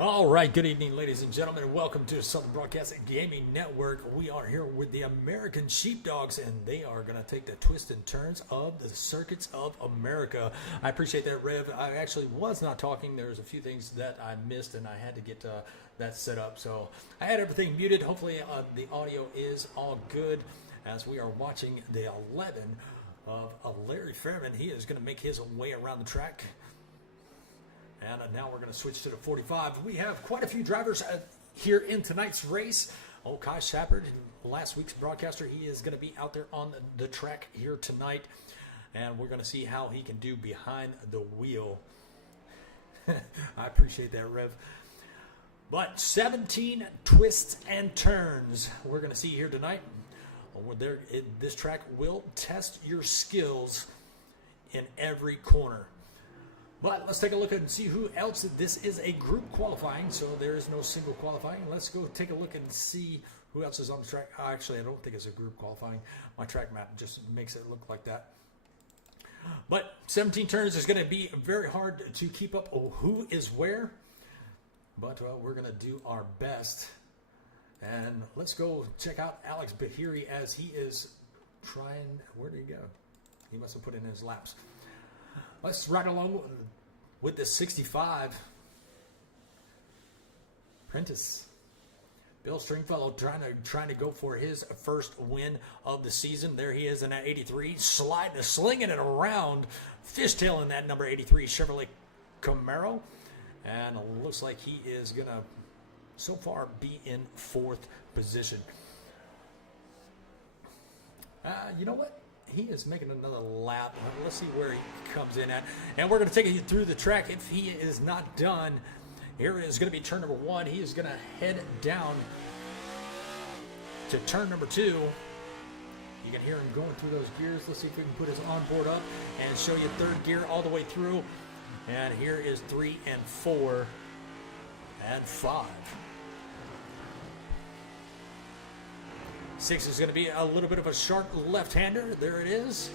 All right, good evening, ladies and gentlemen. Welcome to Southern Broadcasting Gaming Network. We are here with the American Sheepdogs, and they are going to take the twists and turns of the circuits of America. I appreciate that, Rev. I actually was not talking. There's a few things that I missed, and I had to get that set up. So I had everything muted. Hopefully, the audio is all good as we are watching the 11 of Larry Fairman. He is going to make his way around the track. And now we're going to switch to the 45. We have quite a few drivers here in tonight's race. Oh, Kai Shepard, last week's broadcaster, he is going to be out there on the track here tonight. And we're going to see how he can do behind the wheel. I appreciate that, Rev. But 17 twists and turns we're going to see here tonight. This track will test your skills in every corner. But let's take a look and see who else. This is a group qualifying, so there is no single qualifying. Let's go take a look and see who else is on the track. Actually, I don't think it's a group qualifying. My track map just makes it look like that. But 17 turns is going to be very hard to keep up who is where. But we're going to do our best. And let's go check out Alex Bahiri as he is trying. Where did he go? He must have put in his laps. Let's ride along with the 65. Prentice. Bill Stingfellow trying to go for his first win of the season. There he is in that 83, slinging it around, fishtailing that number 83 Chevrolet Camaro. And it looks like he is going to, so far, be in fourth position. You know what? He is making another lap. Let's see where he comes in at. And we're going to take you through the track. If he is not done, here is going to be turn number 1. He is going to head down to turn number 2. You can hear him going through those gears. Let's see if we can put his onboard up and show you third gear all the way through. And here is 3 and 4 and 5. 6 is going to be a little bit of a sharp left-hander. There it is.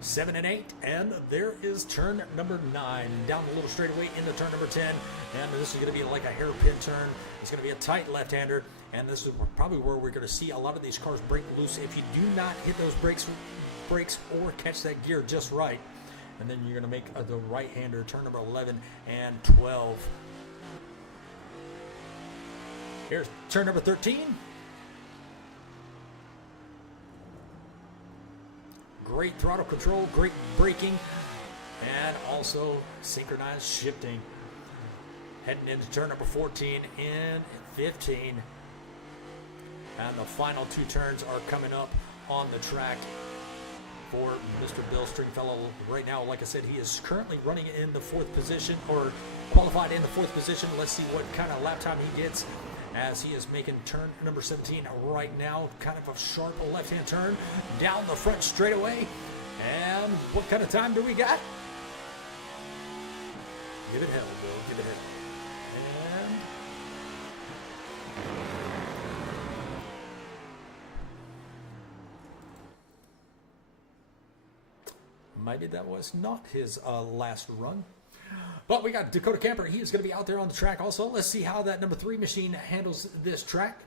7 and 8, and there is turn number 9. Down a little straightaway into turn number 10, and this is going to be like a hairpin turn. It's going to be a tight left-hander, and this is probably where we're going to see a lot of these cars break loose if you do not hit those brakes or catch that gear just right. And then you're going to make the right-hander turn number 11 and 12. Here's turn number 13. Great throttle control, great braking, and also synchronized shifting. Heading into turn number 14 and 15. And the final 2 turns are coming up on the track for Mr. Bill Stingfellow. Right now, like I said, he is currently running in the 4th position, or qualified in the 4th position. Let's see what kind of lap time he gets as he is making turn number 17 right now. Kind of a sharp left-hand turn down the front straightaway. And what kind of time do we got? Give it hell, Bill. Give it hell. And maybe that was not his last run. But we got Dakota Camper. He is going to be out there on the track also. Let's see how that number 3 machine handles this track.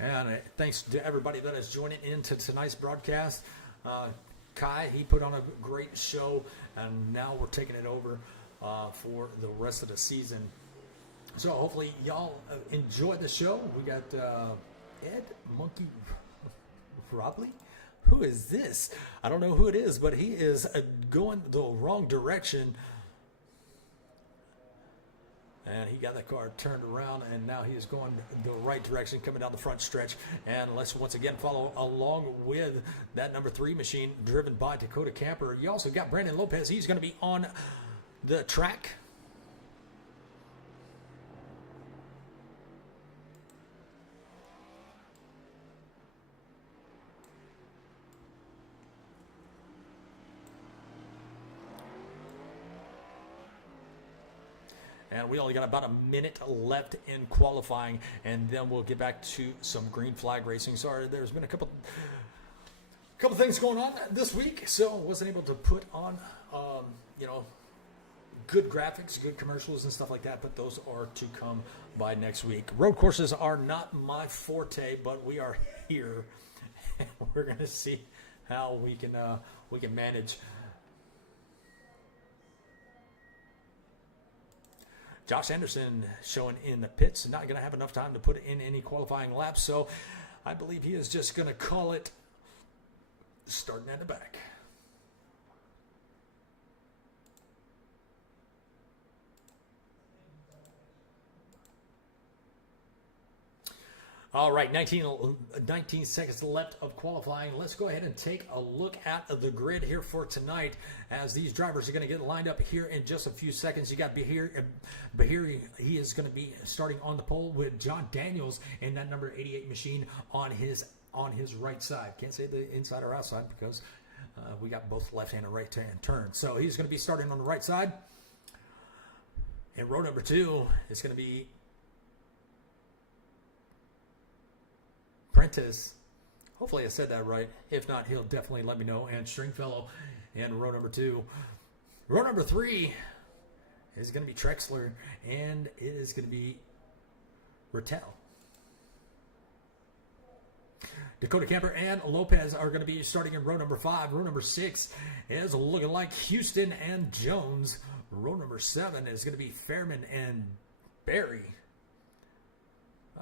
And thanks to everybody that is joining into tonight's broadcast. Kai, he put on a great show, and now we're taking it over for the rest of the season. So hopefully y'all enjoyed the show. We got Ed Monkey Robley. Who is this? I don't know who it is, but he is going the wrong direction. And he got that car turned around, and now he is going the right direction, coming down the front stretch. And let's once again follow along with that number 3 machine driven by Dakota Camper. You also got Brandon Lopez. He's going to be on the track. And we only got about a minute left in qualifying, and then we'll get back to some green flag racing. Sorry, there's been a couple couple things going on this week, so wasn't able to put on, good graphics, good commercials and stuff like that, but those are to come by next week. Road courses are not my forte, but we are here, and we're going to see how we can manage. Josh Anderson showing in the pits, not going to have enough time to put in any qualifying laps, so I believe he is just going to call it starting at the back. All right, 19 seconds left of qualifying. Let's go ahead and take a look at the grid here for tonight as these drivers are going to get lined up here in just a few seconds. You got Bahiri, he is going to be starting on the pole with John Daniels in that number 88 machine on his right side. Can't say the inside or outside because we got both left-hand and right-hand turns. So he's going to be starting on the right side. And row number 2 is going to be Prentice. Hopefully I said that right. If not, he'll definitely let me know. And Stingfellow in row number 2. Row number 3 is going to be Trexler, and it is going to be Rattel. Dakota Kemper and Lopez are going to be starting in row number 5. Row number 6 is looking like Houston and Jones. Row number 7 is going to be Fairman and Barry.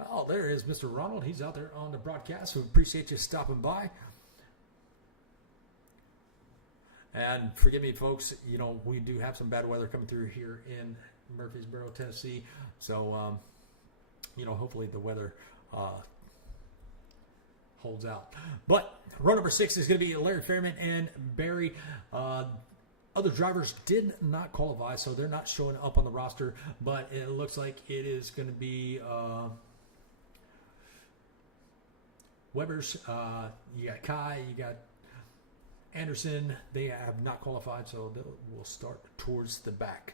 Oh, there is Mr. Ronald. He's out there on the broadcast. We appreciate you stopping by. And forgive me, folks, we do have some bad weather coming through here in Murfreesboro, Tennessee. So, hopefully the weather holds out. But row number 6 is going to be Larry Fairman and Barry. Other drivers did not qualify, so they're not showing up on the roster. But it looks like it is going to be Weber's. You got Kai, you got Anderson. They have not qualified, so we'll start towards the back.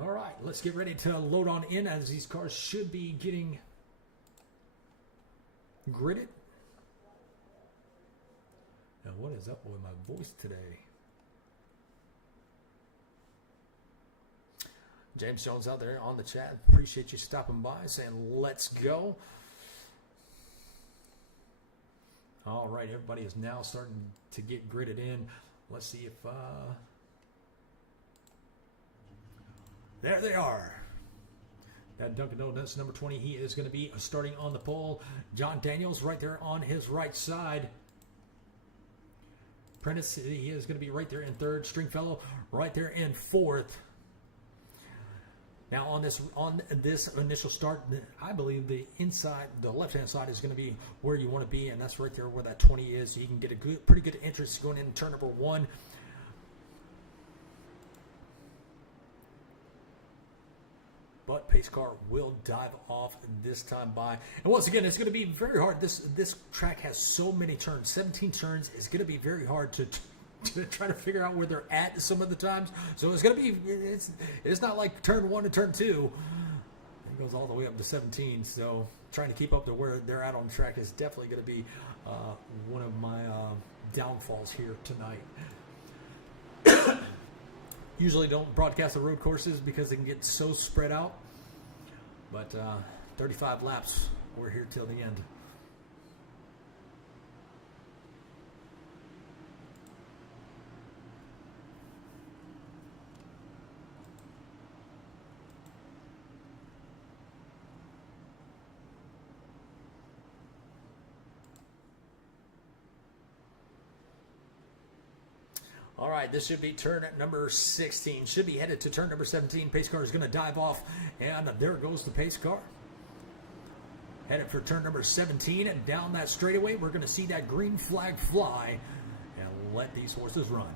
All right, let's get ready to load on in as these cars should be getting gridded. Now, what is up with my voice today? James Jones out there on the chat. Appreciate you stopping by, saying let's go. All right, everybody is now starting to get gridded in. Let's see if... There they are. That Dunkin' Donuts number 20, he is going to be starting on the pole. John Daniels right there on his right side. Prentice, he is going to be right there in third. Stringfellow right there in fourth. Now on this initial start, I believe the left-hand side is going to be where you want to be, and that's right there where that 20 is. So you can get a pretty good interest going in turn number 1. But pace car will dive off this time by. And once again, it's going to be very hard. This track has so many turns. 17 turns is going to be very hard to try to figure out where they're at some of the times. So it's going to be, it's not like turn 1 to turn 2. It goes all the way up to 17. So trying to keep up to where they're at on the track is definitely going to be one of my downfalls here tonight. Usually don't broadcast the road courses because they can get so spread out. But 35 laps, we're here till the end. All right, this should be turn at number 16. Should be headed to turn number 17. Pace car is going to dive off, and there goes the pace car. Headed for turn number 17, and down that straightaway, we're going to see that green flag fly and let these horses run.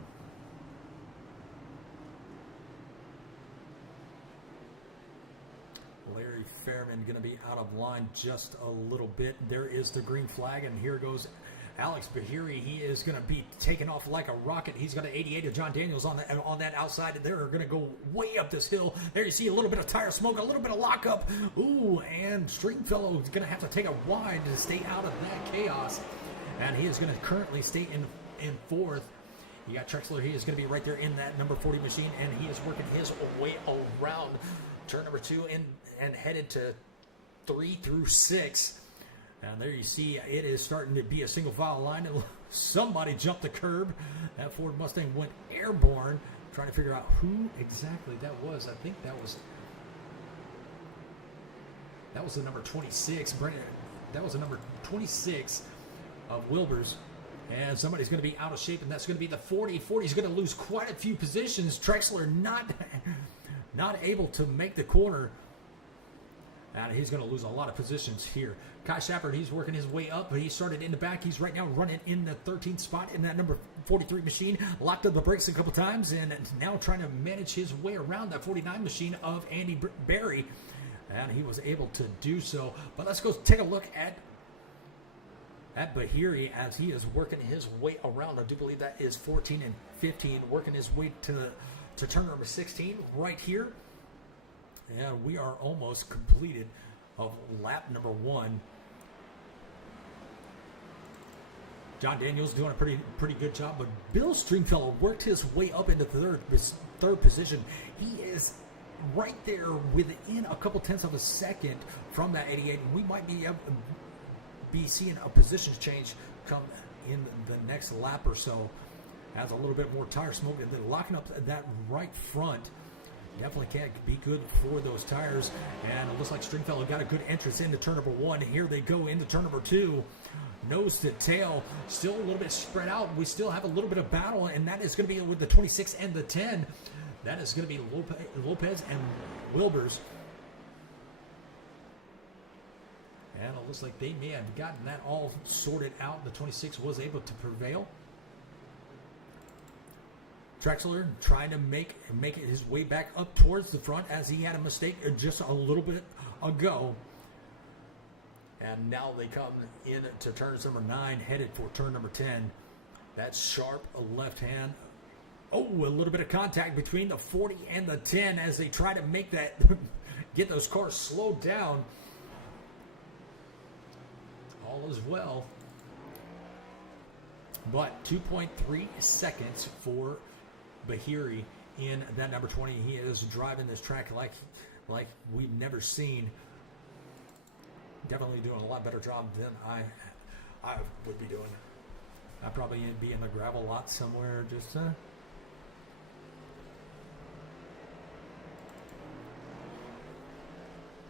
Larry Fairman going to be out of line just a little bit. There is the green flag, and here goes Alex Bahiri. He is going to be taking off like a rocket. He's got an 88 of John Daniels on that outside. They're going to go way up this hill. There you see a little bit of tire smoke, a little bit of lockup. Ooh, and Stringfellow is going to have to take a wide to stay out of that chaos. And he is going to currently stay in in fourth. You got Trexler. He is going to be right there in that number 40 machine, and he is working his way around turn number 2 and headed to 3 through 6. And there you see it is starting to be a single file line. And somebody jumped the curb. That Ford Mustang went airborne. Trying to figure out who exactly that was. I think that was the number 26. That was the number 26 of Wilbur's. And somebody's going to be out of shape, and that's going to be the 40. 40 is going to lose quite a few positions. Trexler not able to make the corner. And he's going to lose a lot of positions here. Kai Shepard, he's working his way up. He started in the back. He's right now running in the 13th spot in that number 43 machine. Locked up the brakes a couple times, and now trying to manage his way around that 49 machine of Andy Berry. And he was able to do so. But let's go take a look at Bahiri as he is working his way around. I do believe that is 14 and 15, working his way to turn number 16 right here. And we are almost completed of lap number 1. John Daniels doing a pretty good job, but Bill Stingfellow worked his way up into third position. He is right there within a couple tenths of a second from that 88, and we might be seeing a positions change come in the next lap or so, as a little bit more tire smoke, and then locking up that right front definitely can't be good for those tires. And it looks like Stringfellow got a good entrance into turn number 1. Here they go into turn number 2. Nose to tail, still a little bit spread out. We still have a little bit of battle, and that is going to be with the 26 and the 10. That is going to be Lopez and Wilbur's. And it looks like they may have gotten that all sorted out. The 26 was able to prevail. Trexler trying to make it his way back up towards the front, as he had a mistake just a little bit ago. And now they come into turns number 9, headed for turn number 10. That sharp left hand. Oh, a little bit of contact between the 40 and the 10 as they try to make that, get those cars slowed down. All is well. But 2.3 seconds for Bahiri in that number 20. He is driving this track like we've never seen. Definitely doing a lot better job than I would be doing. I'd probably be in the gravel lot somewhere just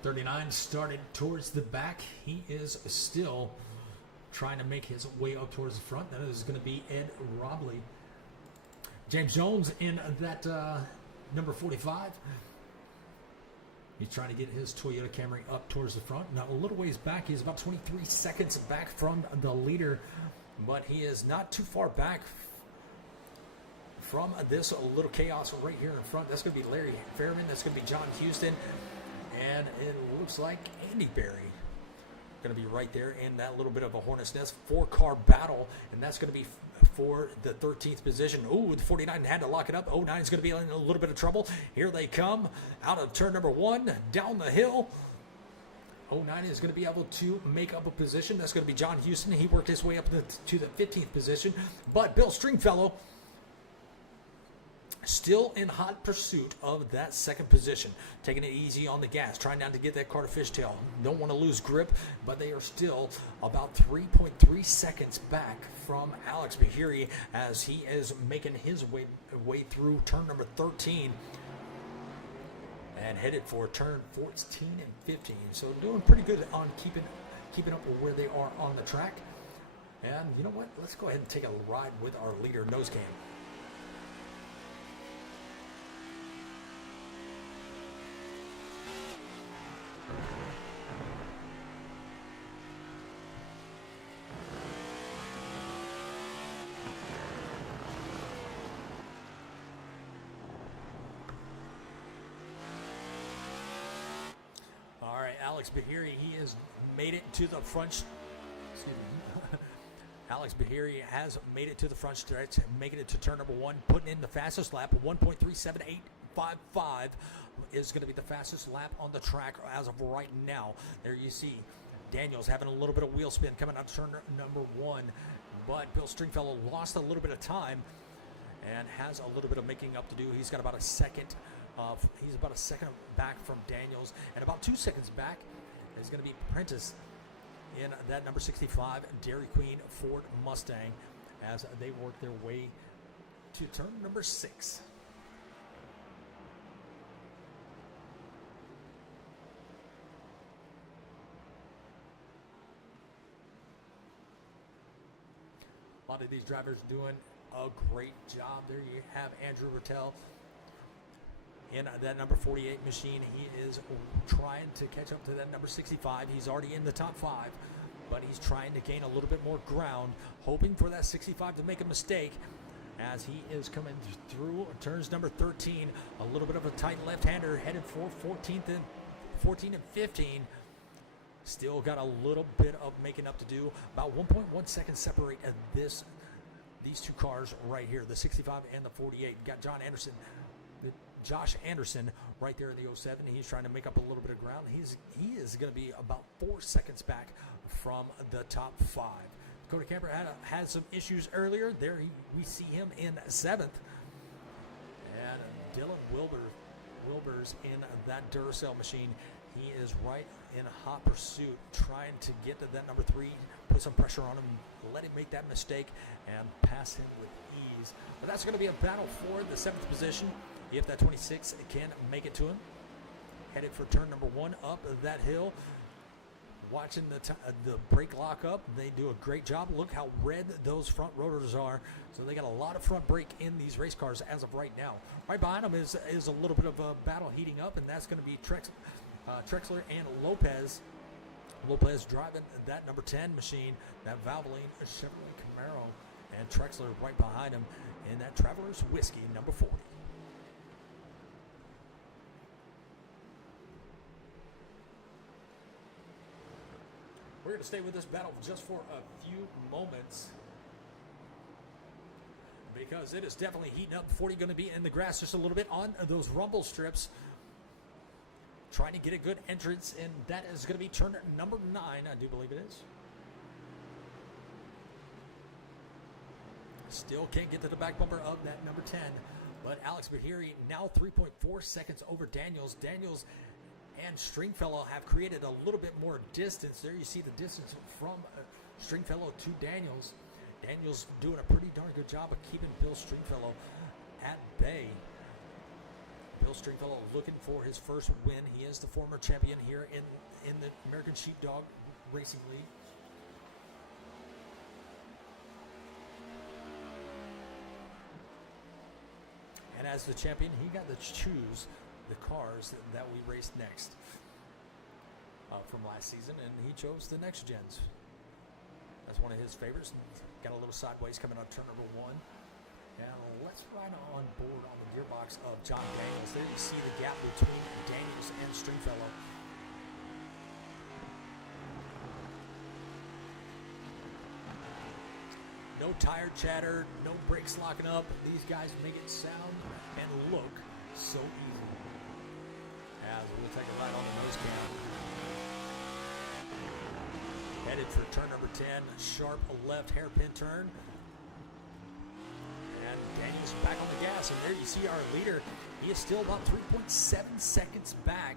39 started towards the back. He is still trying to make his way up towards the front. That is going to be Ed Robley. James Jones in that number 45. He's trying to get his Toyota Camry up towards the front. Now, a little ways back. He's about 23 seconds back from the leader, but he is not too far back from this little chaos right here in front. That's going to be Larry Fairman. That's going to be John Houston. And it looks like Andy Berry going to be right there in that little bit of a hornet's nest 4-car battle, and that's going to be for the 13th position. Ooh, the 49 had to lock it up. 09 is going to be in a little bit of trouble. Here they come out of turn number 1 down the hill. 09 is going to be able to make up a position. That's going to be John Houston. He worked his way up to the 15th position, but Bill Stringfellow still in hot pursuit of that second position, taking it easy on the gas, trying not to get that car to fishtail. Don't want to lose grip, but they are still about 3.3 seconds back from Alex Bahiri as he is making his way through turn number 13 and headed for turn 14 and 15. So doing pretty good on keeping up with where they are on the track. And you know what? Let's go ahead and take a ride with our leader, Nose Cam. Alex Bahiri, he has made it to the front. Excuse me. Alex Bahiri has made it to the front stretch, making it to turn number 1, putting in the fastest lap. 1.37855 is going to be the fastest lap on the track as of right now. There you see Daniels having a little bit of wheel spin coming out of turn number 1. but Bill Stingfellow lost a little bit of time and has a little bit of making up to do. He's got about a second. He's about a second back from Daniels, and about 2 seconds back is going to be Prentice in that number 65 Dairy Queen Ford Mustang as they work their way to turn number 6. A lot of these drivers doing a great job. There you have Andrew Rattel in that number 48 machine. He is trying to catch up to that number 65. He's already in the top 5, but he's trying to gain a little bit more ground, hoping for that 65 to make a mistake as he is coming through turns number 13. A little bit of a tight left-hander headed for 14 and 15. Still got a little bit of making up to do. About 1.1 seconds separate these two cars right here, the 65 and the 48. Got Josh Anderson right there in the 07. He's trying to make up a little bit of ground. He is going to be about 4 seconds back from the top 5. Dakota Camper had some issues earlier. There we see him in 7th. And Dylan Wilbers in that Duracell machine. He is right in hot pursuit, trying to get to that number 3, put some pressure on him, let him make that mistake, and pass him with ease. But that's going to be a battle for the 7th position if that 26 can make it to him. Headed for turn number 1 up that hill. Watching the brake lock up. They do a great job. Look how red those front rotors are. So they got a lot of front brake in these race cars as of right now. Right behind them is a little bit of a battle heating up, and that's going to be Trexler and Lopez. Lopez driving that number 10 machine, that Valvoline Chevrolet Camaro, and Trexler right behind him in that Traveler's Whiskey number 40. We're going to stay with this battle just for a few moments because it is definitely heating up. 40 going to be in the grass just a little bit on those rumble strips, trying to get a good entrance, and that is going to be turn number 9, I do believe it is. Still can't get to the back bumper of that number 10, but Alex Bahiri now 3.4 seconds over Daniels. Daniels and Stringfellow have created a little bit more distance. There you see the distance from Stringfellow to Daniels. Daniels doing a pretty darn good job of keeping Bill Stringfellow at bay. Bill Stringfellow looking for his first win. He is the former champion here in the American Sheepdog Racing League. And as the champion, he got to choose the cars that we raced next from last season, and he chose the next gens. That's one of his favorites. Got a little sideways coming up turn number 1. Now let's ride on board on the gearbox of John Daniels. There you see the gap between Daniels and Stringfellow. No tire chatter, no brakes locking up. These guys make it sound and look so easy. As we'll take a ride on the nose cam. Headed for turn number 10, sharp left hairpin turn. And Daniels back on the gas, and there you see our leader. He is still about 3.7 seconds back.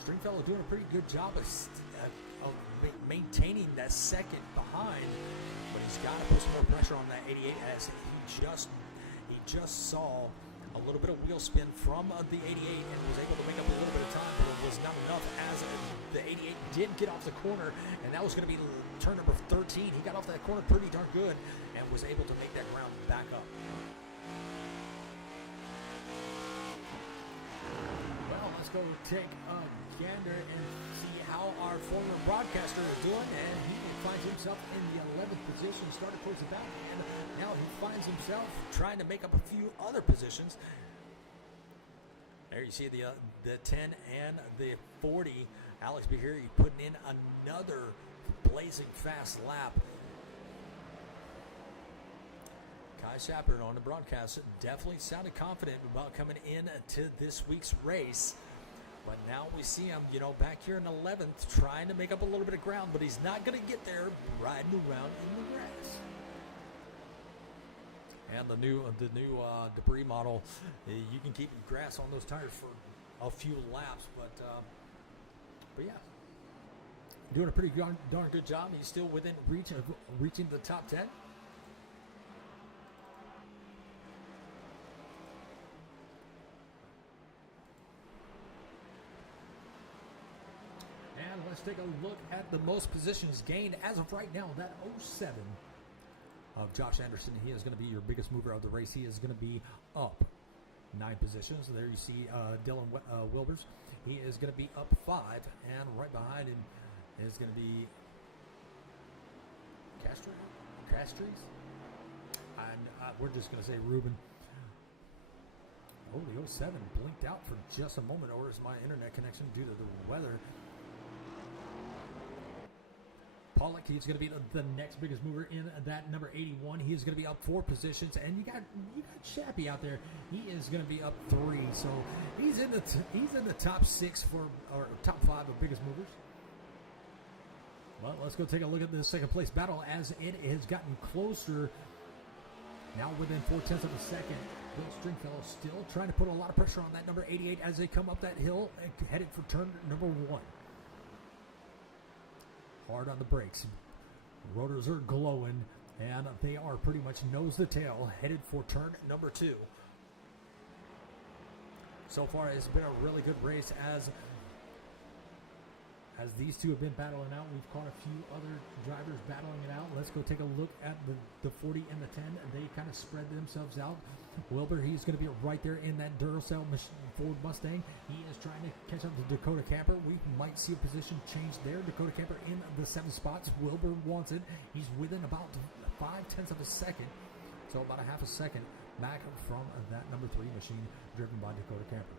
Stringfellow doing a pretty good job of maintaining that second behind, but he's got to put some more pressure on that 88 as he just saw a little bit of wheel spin from the 88 and was able to make up a little bit of time, but it was not enough as the 88 did get off the corner, and that was going to be turn number 13. He got off that corner pretty darn good and was able to make that ground back up. Well, let's go take a gander and see how our former broadcaster is doing, and he finds himself in the 11th position, started towards the back, and now he finds himself trying to make up a few other positions. There you see the 10 and the 40. Alex Bahiri putting in another blazing fast lap. Kai Shepard on the broadcast definitely sounded confident about coming in to this week's race. But now we see him, back here in 11th, trying to make up a little bit of ground, but he's not going to get there riding around in the grass. and the new debris model, you can keep grass on those tires for a few laps, but yeah, doing a pretty darn good job. He's still within reach of reaching the top 10. And let's take a look at the most positions gained as of right now. That 07 of Josh Anderson. He is going to be your biggest mover of the race. He is going to be up 9 positions. There you see Dylan Wilbers. He is going to be up 5, and right behind him is going to be Castries. And we're just going to say Ruben. Oh, the 07 blinked out for just a moment, or is my internet connection due to the weather? Pollock, he's going to be the next biggest mover in that number 81. He is going to be up 4 positions, and you got Shappy out there. He is going to be up 3, so he's in the top 6 or top 5 of biggest movers. Well, let's go take a look at the second place battle as it has gotten closer. Now within 0.4 of a second. Bill Stingfellow still trying to put a lot of pressure on that number 88 as they come up that hill, headed for turn number 1. Hard on the brakes. Rotors are glowing, and they are pretty much nose to tail, headed for turn number 2. So far, it's been a really good race as these two have been battling out. We've caught a few other drivers battling it out. Let's go take a look at the 40 and the 10. They kind of spread themselves out. Wilbur, he's going to be right there in that Duracell Ford Mustang. He is trying to catch up to Dakota Camper. We might see a position change there. Dakota Camper in the 7 spots. Wilbur wants it. He's within about 0.5 of a second. So about a half a second back from that number 3 machine driven by Dakota Camper.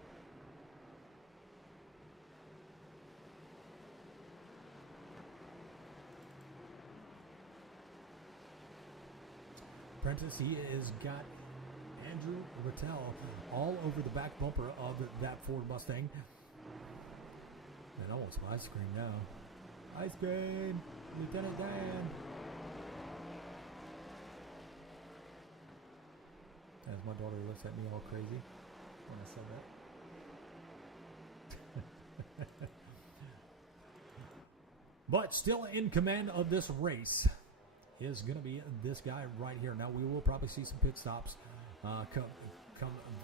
Prentice, he has got Andrew Rattel all over the back bumper of that Ford Mustang. And almost ice cream now. Ice cream, Lieutenant Dan. As my daughter looks at me all crazy when I said that. But still in command of this race is going to be this guy right here. Now, we will probably see some pit stops come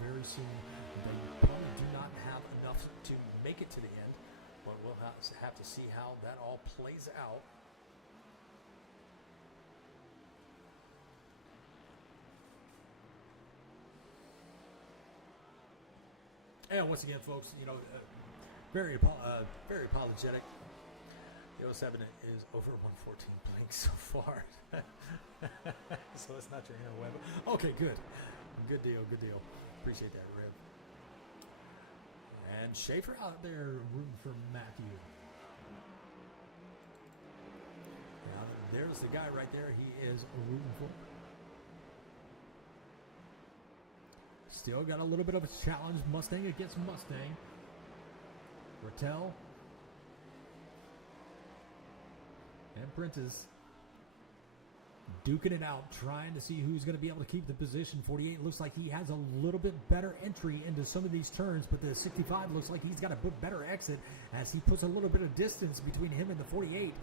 very soon. They probably do not have enough to make it to the end, but we'll have to see how that all plays out. And once again, folks, very apologetic. The 07 is over 114 blinks so far. So it's not your interweb. Okay, good. Good deal. Appreciate that, Rib. And Schaefer out there rooting for Matthew. Now, there's the guy right there he is rooting for. Still got a little bit of a challenge. Mustang against Mustang. Rattel. And Prentice duking it out, trying to see who's going to be able to keep the position. 48 looks like he has a little bit better entry into some of these turns, but the 65 looks like he's got a bit better exit as he puts a little bit of distance between him and the 48.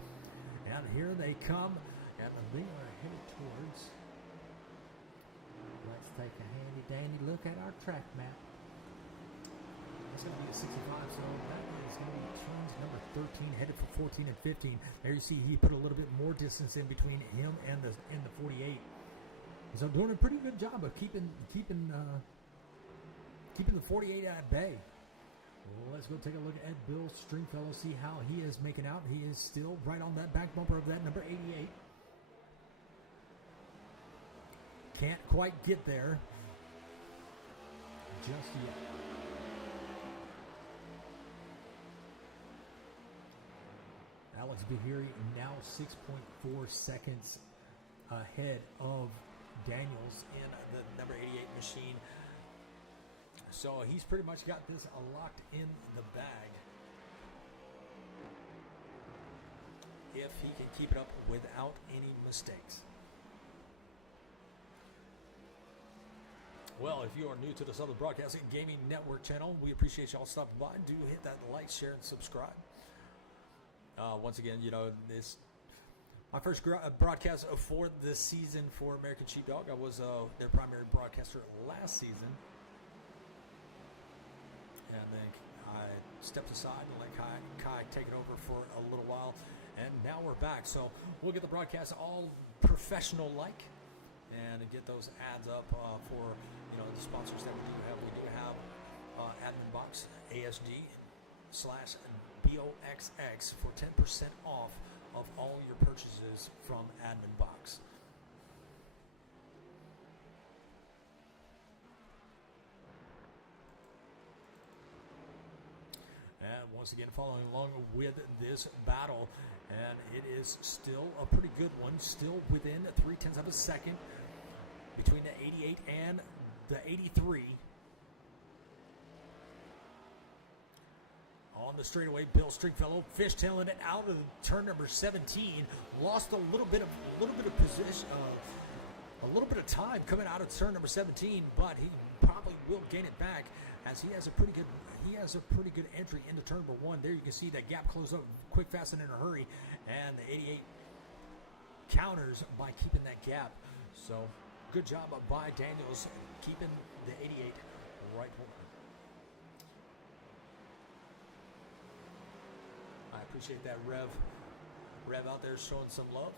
And here they come, and they are headed towards. Let's take a handy-dandy look at our track map. It's going to be a 65, so that is going to be turns number 13, headed for 14 and 15. There you see he put a little bit more distance in between him and the 48. So doing a pretty good job of keeping the 48 at bay. Well, let's go take a look at Bill Stringfellow, see how he is making out. He is still right on that back bumper of that number 88. Can't quite get there just yet. Alex Bahiri now 6.4 seconds ahead of Daniels in the number 88 machine. So he's pretty much got this locked in the bag. If he can keep it up without any mistakes. Well, if you are new to the Southern Broadcasting Gaming Network channel, we appreciate y'all stopping by. Do hit that like, share, and subscribe. Once again, you know, this my first broadcast for this season for American Sheepdog. I was their primary broadcaster last season. And then I stepped aside and let Kai take it over for a little while. And now we're back. So we'll get the broadcast all professional-like and get those ads up for, you know, the sponsors that we do have. We do have Admin Box, ASD/BOXX for 10% off of all your purchases from Admin Box. And once again, following along with this battle, and it is still a pretty good one, still within 0.3 of a second between the 88 and the 83. On the straightaway, Bill Stingfellow fishtailing it out of turn number 17, lost a little bit of position, a little bit of time coming out of turn number 17, but he probably will gain it back as he has a pretty good entry into turn number 1. There you can see that gap close up quick, fast, and in a hurry, and the 88 counters by keeping that gap. So good job by Daniels keeping the 88 right home. I appreciate that Rev out there showing some love.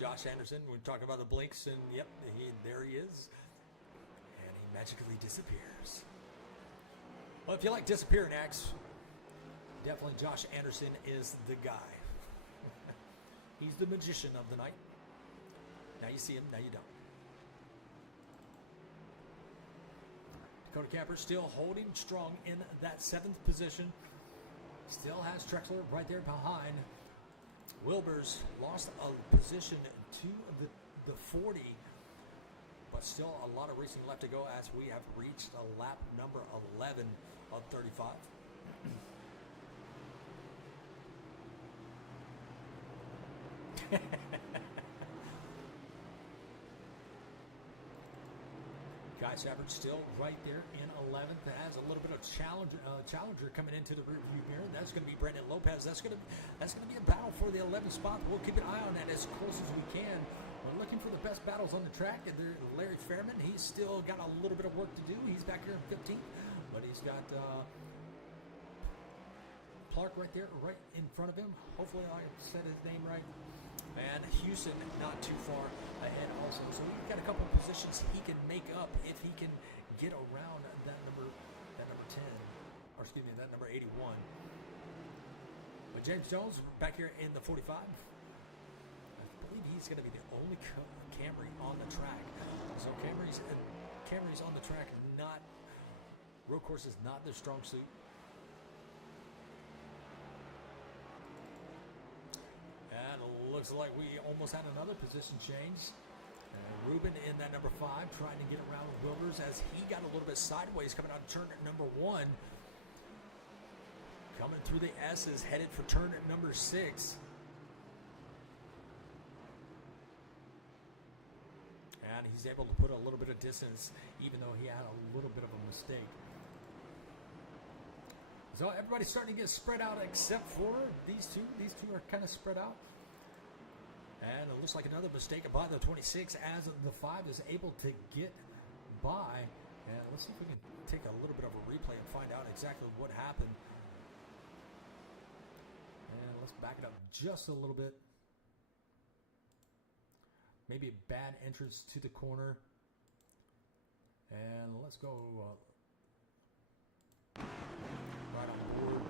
Josh Anderson, we're talking about the blinks, and yep, there he is. And he magically disappears. Well, if you like disappearing acts, definitely Josh Anderson is the guy. He's the magician of the night. Now you see him, now you don't. Dakota Camper still holding strong in that 7th position. Still has Trexler right there behind. Wilbur's lost a position to the 40, but still a lot of racing left to go as we have reached a lap number 11 of 35. Guy Savage still right there in 11th. Has a little bit of challenger coming into the rear view mirror. That's going to be Brandon Lopez. That's going to be a battle for the 11th spot. We'll keep an eye on that as close as we can. We're looking for the best battles on the track. And Larry Fairman, he's still got a little bit of work to do. He's back here in 15th, but he's got Clark right there, right in front of him. Hopefully I said his name right. And Houston not too far ahead also. So he's got a couple of positions he can make up if he can get around that number 10, or excuse me, that number 81. But James Jones back here in the 45. I believe he's going to be the only Camry on the track. So Camry's on the track, not road course is not their strong suit. And it looks like we almost had another position change. Ruben in that number 5 trying to get around Wilbers as he got a little bit sideways coming out of turn number 1. Coming through the S's, headed for turn number 6. And he's able to put a little bit of distance even though he had a little bit of a mistake. So everybody's starting to get spread out except for these two. These two are kind of spread out. And it looks like another mistake by the 26 as the 5 is able to get by. And let's see if we can take a little bit of a replay and find out exactly what happened. And let's back it up just a little bit. Maybe a bad entrance to the corner. And let's go right on board.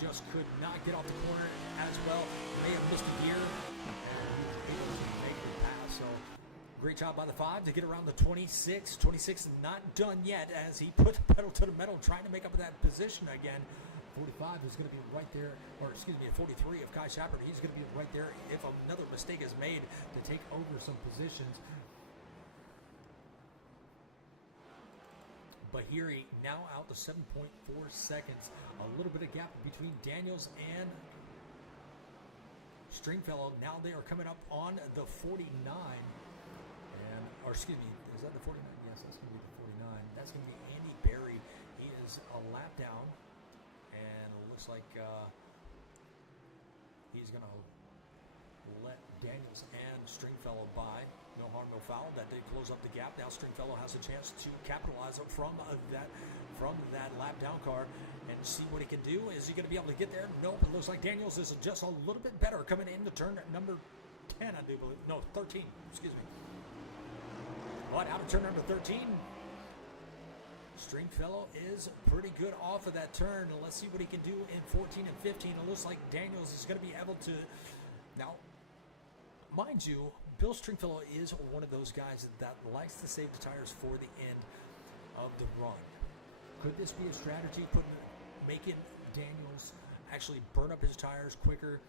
Just could not get off the corner as well. May have missed a gear and able to make the pass. So great job by the 5 to get around the 26. 26 not done yet as he put the pedal to the metal trying to make up that position again. 45 is going to be right there, or excuse me, 43 of Kai Shepard. He's going to be right there if another mistake is made to take over some positions. Bahiri now out to 7.4 seconds. A little bit of gap between Daniels and Stringfellow. Now they are coming up on the 49. Or excuse me, is that the 49? Yes, that's going to be the 49. That's going to be Andy Berry. He is a lap down, and it looks like he's going to let Daniels and Stringfellow by. No harm, no foul. That did close up the gap. Now Stringfellow has a chance to capitalize from that lap down car and see what he can do. Is he going to be able to get there? Nope. It looks like Daniels is just a little bit better coming into turn number 10, I do believe. No, 13. Excuse me. But out of turn number 13, Stringfellow is pretty good off of that turn. Let's see what he can do in 14 and 15. It looks like Daniels is going to be able to. Now, mind you, Bill Stingfellow is one of those guys that likes to save the tires for the end of the run. Could this be a strategy, making Daniels actually burn up his tires quicker?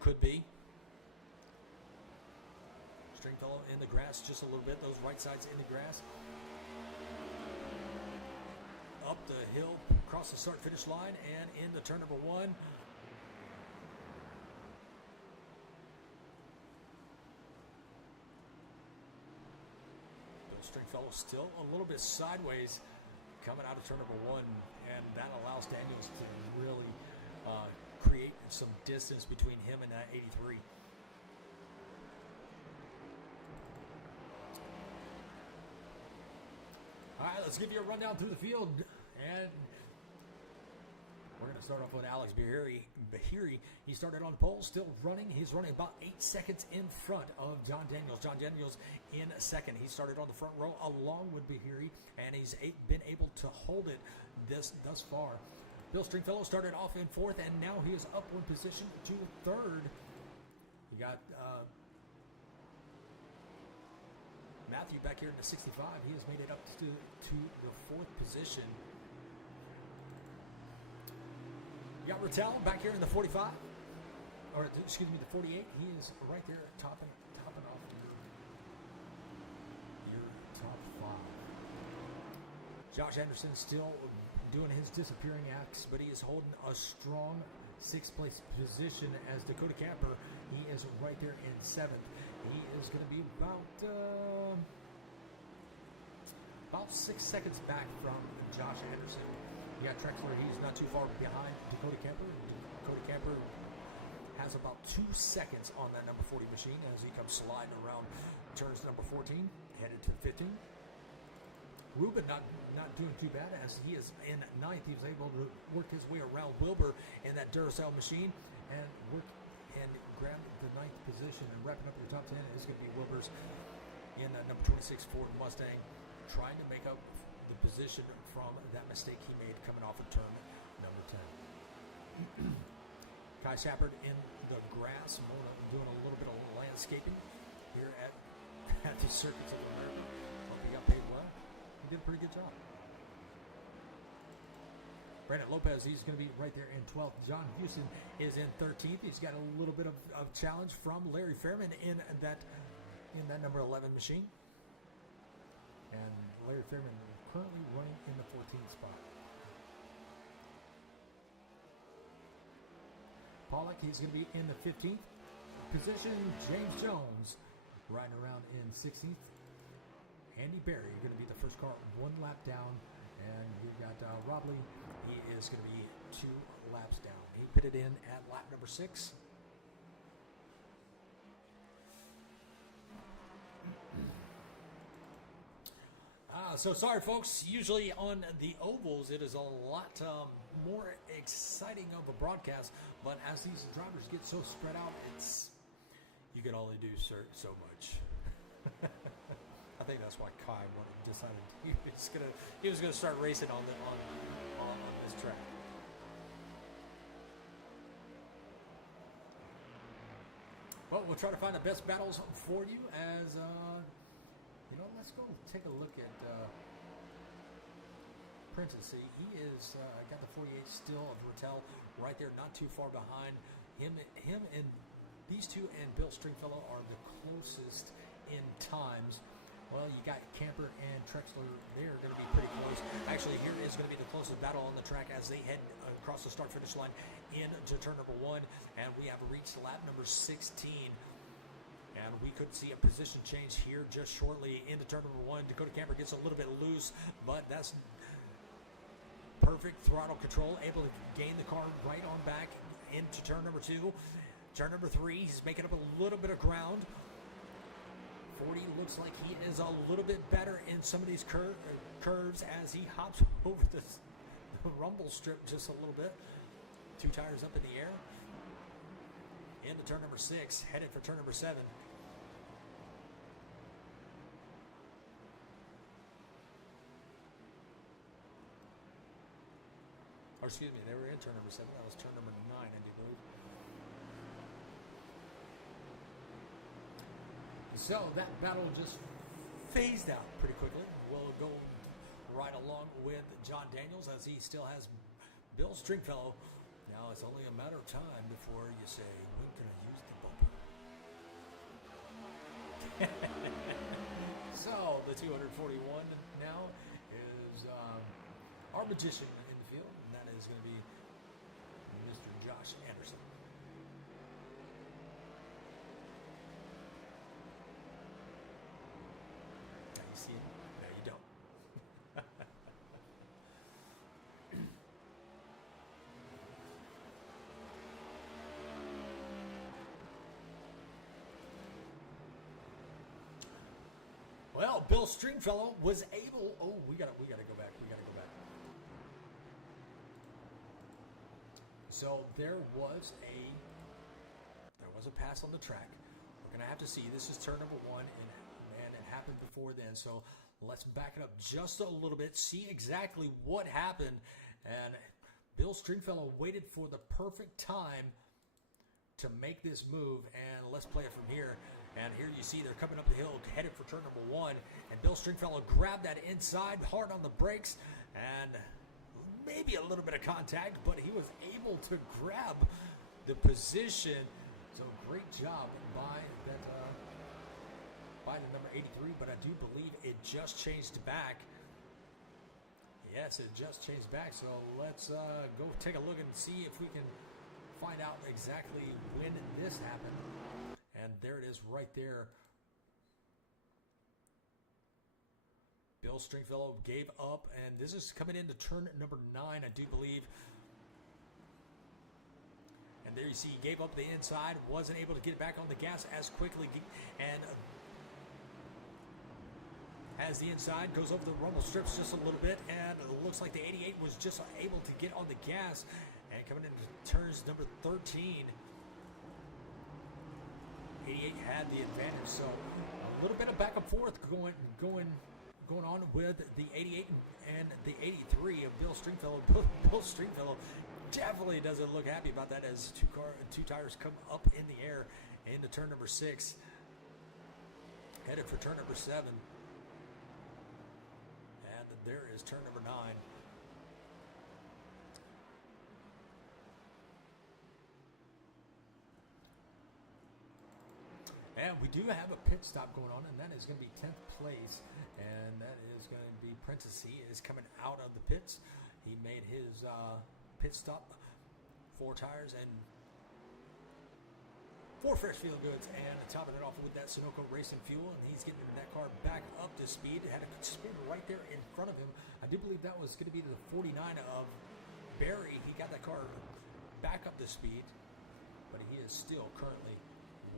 Could be. Stringfellow in the grass just a little bit. Those right sides in the grass. Up the hill, across the start-finish line, and into turn number 1. Stringfellow still a little bit sideways coming out of turn number 1, and that allows Daniels to really create some distance between him and that 83. All right, let's give you a rundown through the field, and we're going to start off with Alex Bahiri. He started on the pole, still running. He's running about 8 seconds in front of John Daniels. John Daniels in second. He started on the front row along with Bahiri, and he's been able to hold it thus far. Bill Stingfellow started off in fourth, and now he is up one position to third. You got Matthew back here in the 65. He has made it up to the fourth position. You got Rattel back here in the 45, or excuse me, the 48. He is right there topping off your top 5. Josh Anderson still doing his disappearing acts, but he is holding a strong 6th place position as Dakota Camper. He is right there in 7th. He is going to be about 6 seconds back from Josh Anderson. You got Trexler. He's not too far behind Dakota Camper. Dakota Camper has about 2 seconds on that number 40 machine as he comes sliding around turns number 14, headed to 15. Ruben not doing too bad as he is in 9th. He was able to work his way around Wilbur in that Duracell machine and grab the 9th position, and wrapping up your top 10 is going to be Wilbur's in that number 26 Ford Mustang, trying to make up the position from that mistake he made coming off of turn number 10. Kai Shepard in the grass, doing a little bit of landscaping here at the Circuits of America. Hope he got paid well. He did a pretty good job. Brandon Lopez, he's going to be right there in 12th. John Houston is in 13th. He's got a little bit of challenge from Larry Fairman in that number 11 machine. And Larry Fairman currently running in the 14th spot. Pollock, he's going to be in the 15th position. James Jones riding around in 16th. Andy Berry going to be the first car 1 lap down. And we've got Robley. He is going to be 2 laps down. He pitted in at lap number 6. So sorry, folks. Usually on the ovals, it is a lot more exciting of a broadcast. But as these drivers get so spread out, you can only do so much. I think that's why Kai decided he was gonna start racing on this track. Well, we'll try to find the best battles for you as let's go take a look at Prentice. He is got the 48 still of Rattel right there, not too far behind him and these two and Bill Stingfellow are the closest in times. Well, you got Camper and Trexler. They're going to be pretty close. Actually, here is going to be the closest battle on the track as they head across the start-finish line into turn number 1. And we have reached lap number 16. And we could see a position change here just shortly into turn number 1. Dakota Camper gets a little bit loose, but that's perfect throttle control, able to gain the car right on back into turn number 2. Turn number 3, he's making up a little bit of ground. 40 looks like he is a little bit better in some of these curves as he hops over the rumble strip just a little bit. 2 tires up in the air. Into turn number 6, headed for turn number 7. Or excuse me, they were in turn number 7. That was turn number 9, I do believe. So that battle just phased out pretty quickly. We'll go right along with John Daniels as he still has Bill Stingfellow. Now it's only a matter of time before you say, we're going to use the bumper. So the 241 now is our magician in the field, and that is going to be Mr. Josh Anderson. Now you see him? No, you don't. Well, Bill Stingfellow was able. Oh, we gotta go back. So there was a pass on the track. We're gonna have to see. This is turn number 1, and it happened before then. So let's back it up just a little bit, see exactly what happened. And Bill Stingfellow waited for the perfect time to make this move, and let's play it from here. And here you see they're coming up the hill, headed for turn number 1, and Bill Stingfellow grabbed that inside, hard on the brakes, and maybe a little bit of contact, but he was able to grab the position. So great job by the number 83, but I do believe it just changed back. Yes, it just changed back. So let's go take a look and see if we can find out exactly when this happened. And there it is right there. Bill Stingfellow gave up, and this is coming into turn number 9, I do believe. And there you see he gave up the inside, wasn't able to get back on the gas as quickly, and as the inside goes over the rumble strips just a little bit, and it looks like the 88 was just able to get on the gas. And coming into turns number 13, 88 had the advantage. So a little bit of back and forth going on with the 88 and the 83 of Bill Stingfellow. Bill Stingfellow definitely doesn't look happy about that as two tires come up in the air into turn number 6, headed for turn number 7. And there is turn number 9. And we do have a pit stop going on, and that is going to be 10th place, and that is going to be Prentice. He is coming out of the pits. He made his pit stop, 4 tires and 4 fresh fuel goods, and topping it off with that Sheepdog Racing fuel, and he's getting that car back up to speed. It had a spin right there in front of him. I do believe that was going to be the 49 of Barry. He got that car back up to speed, but he is still currently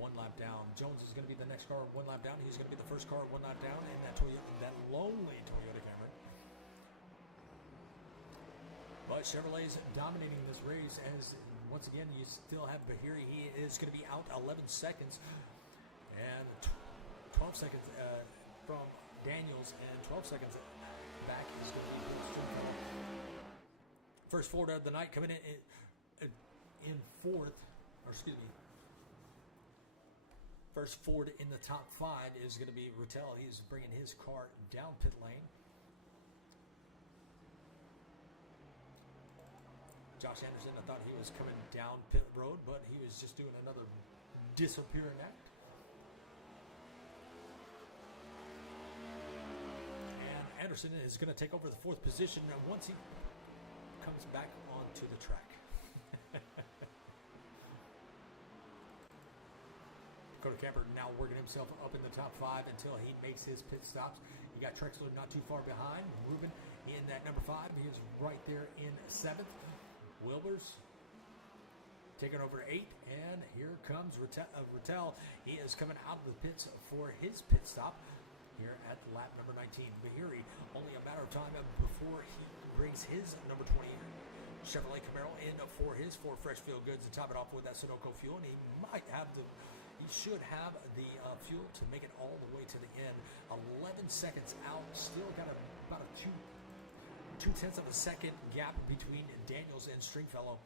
1 lap down. Jones is going to be the next car 1 lap down. He's going to be the first car 1 lap down in that lonely Toyota Camry. But Chevrolet's dominating this race, as once again you still have Bahiri. He is going to be out 11 seconds, and 12 seconds from Daniels, and 12 seconds back is going to be Bill Stingfellow. First Ford of the night coming in fourth, or excuse me. First Ford in the top 5 is going to be Rattel. He's bringing his car down pit lane. Josh Anderson, I thought he was coming down pit road, but he was just doing another disappearing act. Anderson is going to take over the 4th position once he comes back onto the track. Dakota Camper now working himself up in the top 5 until he makes his pit stops. You got Trexler not too far behind. Ruben in that number 5. He is right there in 7th. Wilbers taking over 8, and here comes Rattel. He is coming out of the pits for his pit stop here at lap number 19. Bahiri, only a matter of time before he brings his number 20 Chevrolet Camaro in for his 4 fresh fuel goods to top it off with that Sunoco fuel, and he should have the fuel to make it all the way to the end. 11 seconds out, still got about a 2/10 of a second gap between Daniels and Stringfellow.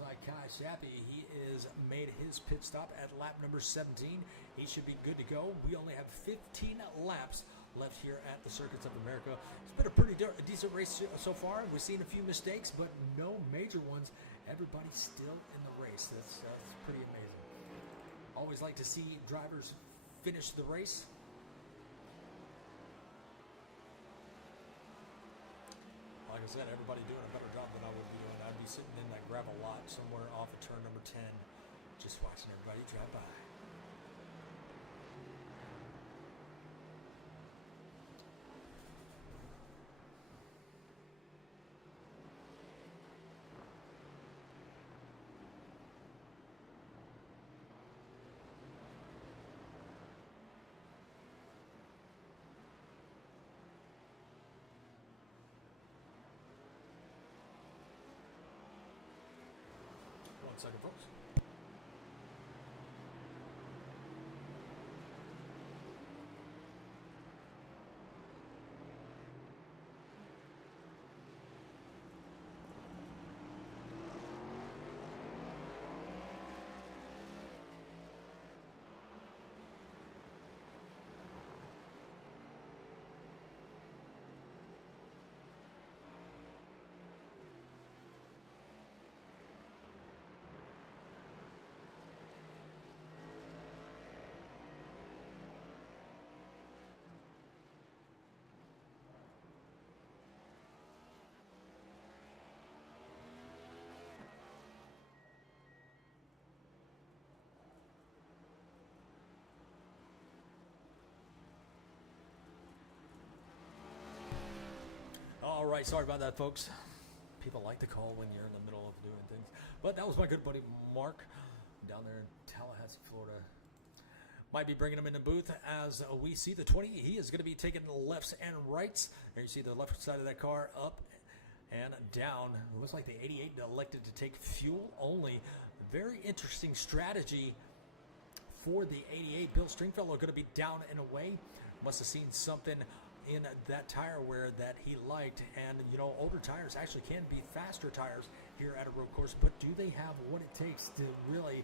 Like Kai Shappy, he is made his pit stop at lap number 17. He should be good to go. We only have 15 laps left here at the Circuits of America. It's been a pretty decent race so far. We've seen a few mistakes, but no major ones. Everybody's still in the race. That's pretty amazing. Always like to see drivers finish the race. Like I said, everybody doing a better job than I would be doing. I'd be sitting in that gravel lot somewhere off of turn number 10, just watching everybody drive by. One second, folks. All right, sorry about that, folks. People like to call when you're in the middle of doing things. But that was my good buddy Mark down there in Tallahassee, Florida. Might be bringing him in the booth as we see the 20. He is going to be taking the lefts and rights. There you see the left side of that car up and down. It looks like the 88 elected to take fuel only. Very interesting strategy for the 88. Bill Stingfellow going to be down and away. Must have seen something in that tire wear that he liked, and you know, older tires actually can be faster tires here at a road course, but do they have what it takes to really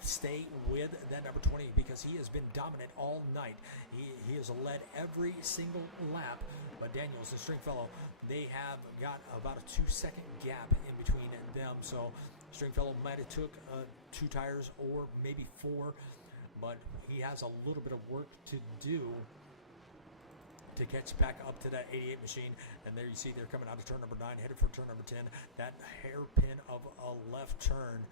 stay with that number 20? Because he has been dominant all night. He has led every single lap, but Daniels and Stringfellow, they have got about a 2-second gap in between them, so Stringfellow might have took 2 tires or maybe 4, but he has a little bit of work to do to catch back up to that 88 machine. And there you see they're coming out of turn number 9, headed for turn number 10. That hairpin of a left turn.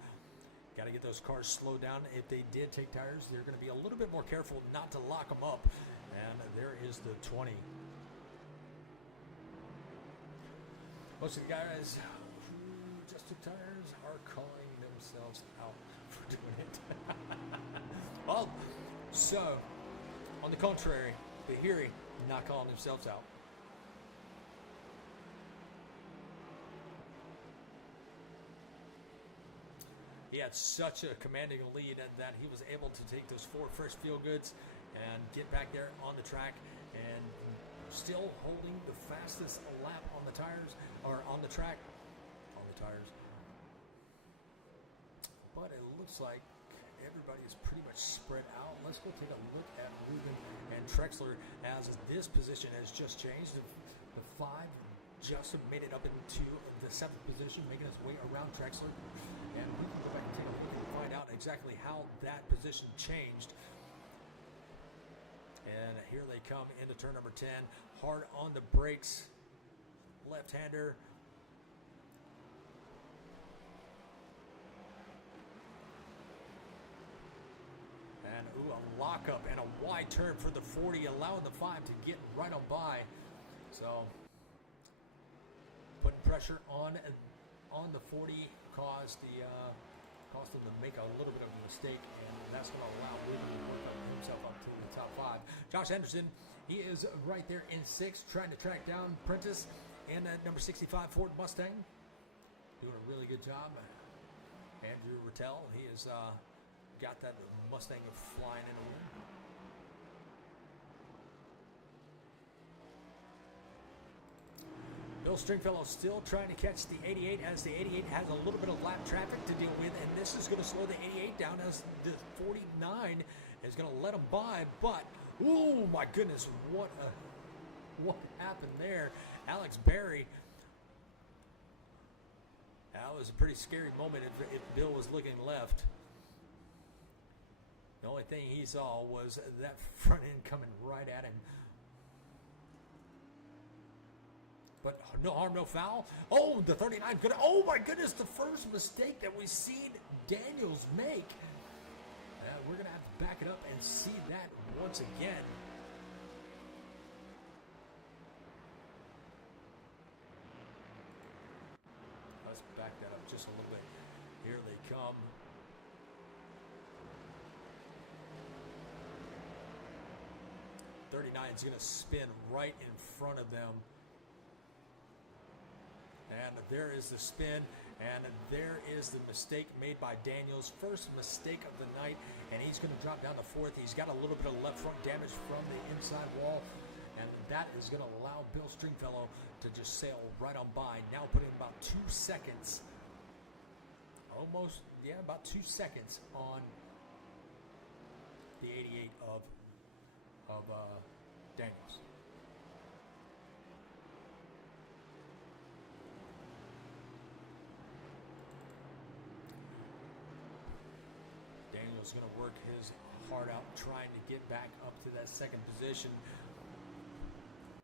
Got to get those cars slowed down. If they did take tires, they're going to be a little bit more careful not to lock them up. And there is the 20. Most of the guys who just took tires are calling themselves out for doing it. Well, so on the contrary, Bahiri not calling themselves out. He had such a commanding lead that he was able to take those 4 fresh fuel goods and get back there on the track, and still holding the fastest lap on the tires, or on the track, on the tires. But it looks like everybody is pretty much spread out. Let's go take a look at Ruben and Trexler, as this position has just changed. The 5 just made it up into the 7th position, making his way around Trexler. And we can go back and take a look and find out exactly how that position changed. And here they come into turn number 10. Hard on the brakes. Left-hander. And a lockup and a wide turn for the 40, allowing the 5 to get right on by. So putting pressure on the 40 caused him to make a little bit of a mistake, and that's going to allow Ruben to work up himself up to the top 5. Josh Anderson, he is right there in 6th, trying to track down Prentice and that number 65 Ford Mustang. Doing a really good job. Andrew Rattel, he has got that Mustang flying in the wind. Bill Stingfellow still trying to catch the 88 as the 88 has a little bit of lap traffic to deal with, and this is going to slow the 88 down as the 49 is going to let him by. But, oh my goodness, what happened there? Alex Berry. That was a pretty scary moment if Bill was looking left. The only thing he saw was that front end coming right at him. But no harm, no foul. Oh, the 39 good. Oh my goodness, the first mistake that we've seen Daniels make. We're going to have to back it up and see that once again. Let's back that up just a little bit. Here they come. '39 is going to spin right in front of them. And there is the spin, and there is the mistake made by Daniels. First mistake of the night, and he's going to drop down to 4th. He's got a little bit of left front damage from the inside wall, and that is going to allow Bill Stingfellow to just sail right on by. Now putting about 2 seconds, about 2 seconds on the 88 of Daniels. Daniel's going to work his heart out trying to get back up to that 2nd position.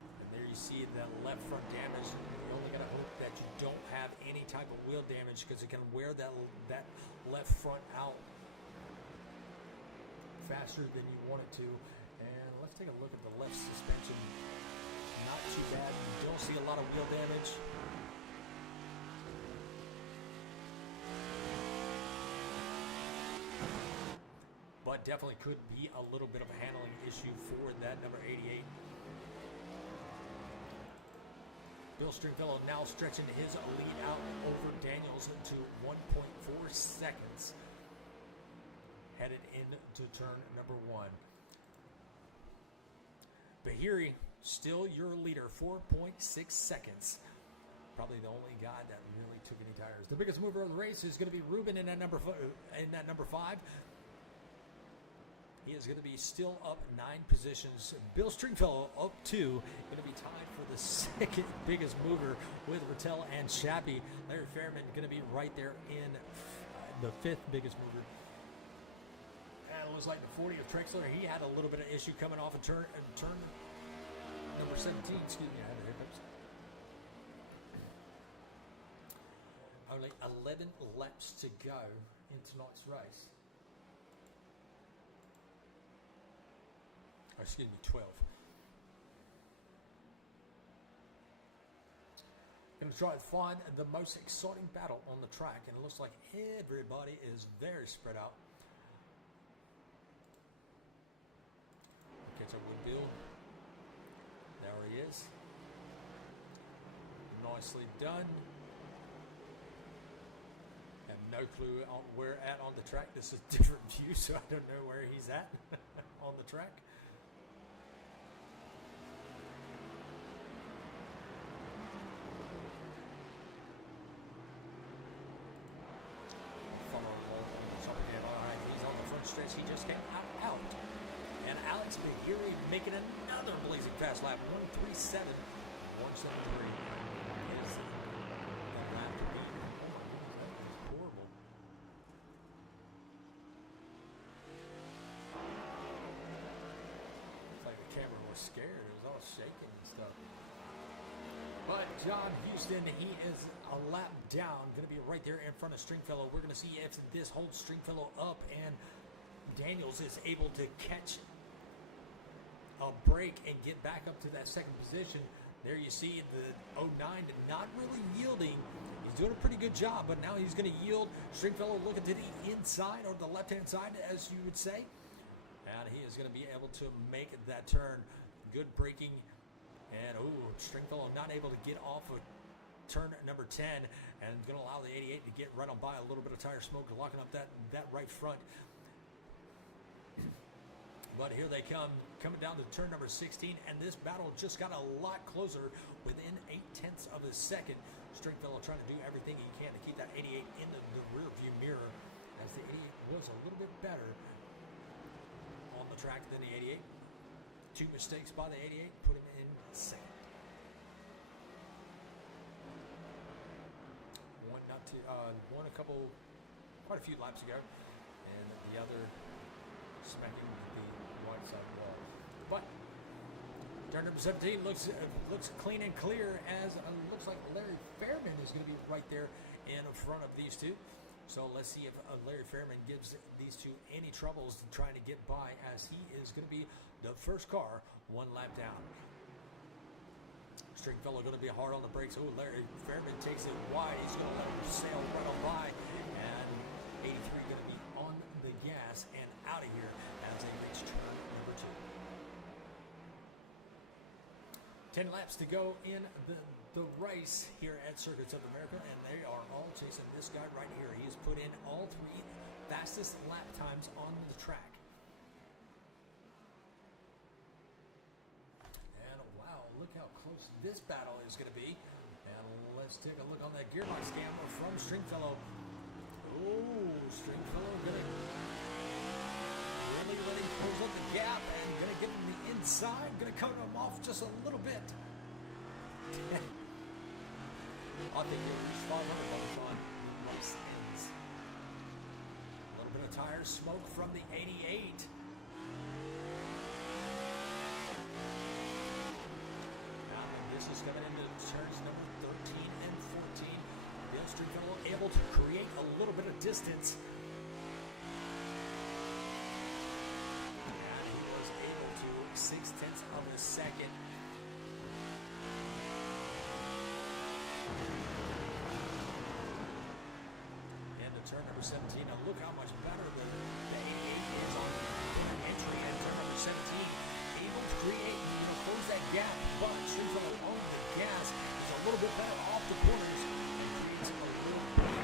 And there you see that left front damage. You only got to hope that you don't have any type of wheel damage, because it can wear that left front out faster than you want it to. And let's take a look at the left suspension. Not too bad. You don't see a lot of wheel damage. But definitely could be a little bit of a handling issue for that number 88. Bill Stingfellow now stretching his lead out over Daniels to 1.4 seconds. Headed into turn number 1. Bahiri, still your leader, 4.6 seconds. Probably the only guy that really took any tires. The biggest mover of the race is going to be Ruben in that number 5. He is going to be still up 9 positions. Bill Stingfellow up 2. Going to be tied for the 2nd biggest mover with Rattel and Shappy. Larry Fairman going to be right there in the 5th biggest mover. And it looks like the 40 of Trexler, he had a little bit of issue coming off a turn number 17. Excuse me, I had the hiccups. Only 11 laps to go in tonight's race. Or excuse me, 12. Going to try to find the most exciting battle on the track, and it looks like everybody is very spread out. Catch up with Bill. There he is. Nicely done. Have no clue on where at on the track. This is a different view, so I don't know where he's at on the track. He's on the front stretch. He just came out. And Alex Bahiri making another blazing fast lap. 1:37, 1:73. scared. It was all shaking and stuff. But John Houston, he is a lap down, going to be right there in front of Stringfellow. We're going to see if this holds Stringfellow up and Daniels is able to catch a break and get back up to that second position. There you see the 09 not really yielding. He's doing a pretty good job, but now he's going to yield. Stringfellow looking to the inside or the left-hand side, as you would say. And he is going to be able to make that turn. Good braking. And, Stringfellow not able to get off of turn number 10 and going to allow the 88 to get right on by. A little bit of tire smoke locking up that right front. But here they come, coming down to turn number 16, and this battle just got a lot closer within 0.8 of a second. Stringfellow trying to do everything he can to keep that 88 in the rear view mirror, as the 88 was a little bit better on the track than the 88. 2 mistakes by the 88 put him in second. Quite a few laps ago, and the other smacking the wide side wall. But turn number 17 looks clean and clear, as looks like Larry Fairman is going to be right there in front of these two. So let's see if Larry Fairman gives these two any troubles trying to get by, as he is going to be the first car 1 lap down. Stringfellow going to be hard on the brakes. Larry Fairman takes it wide. He's going to let him sail right on by, and 83 going to be on the gas and out of here as they reach turn number 2. 10 laps to go in the race here at Circuits of America, and they are all chasing this guy right here. He has put in all 3 fastest lap times on the track. And wow, look how close this battle is going to be. And let's take a look on that gearbox camera from Stringfellow. Stringfellow going to really let him close up the gap and going to give him the inside. Going to cut him off just a little bit. I think he'll reach 500 by the time the race ends. A little bit of tire smoke from the 88. Now this is coming into turns number 13 and 14. Bill Stingfellow able to create a little bit of distance. And he was able to 0.6 of a second. Into turn number 17. Now look how much better the 88 is on the entry. And turn number 17 able to create, close that gap. But Stingfellow on the gas is a little bit better off the corners. You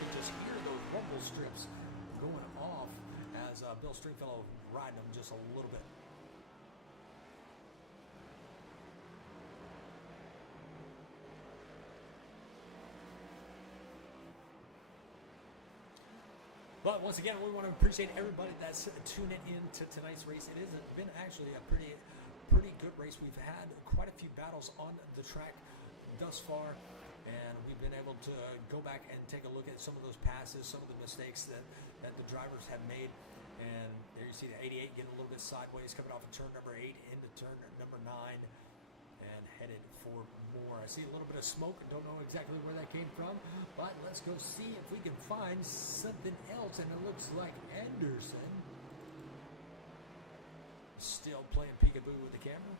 can just hear those rumble strips going off as Bill Stingfellow riding them just a little bit. But once again, we want to appreciate everybody that's tuning in to tonight's race. It has been actually a pretty good race. We've had quite a few battles on the track thus far, and we've been able to go back and take a look at some of those passes, some of the mistakes that the drivers have made. And there you see the 88 getting a little bit sideways, coming off of turn number 8 into turn number 9 and headed for more. I see a little bit of smoke. I don't know exactly where that came from, but let's go see if we can find something else. And it looks like Anderson still playing peekaboo with the camera.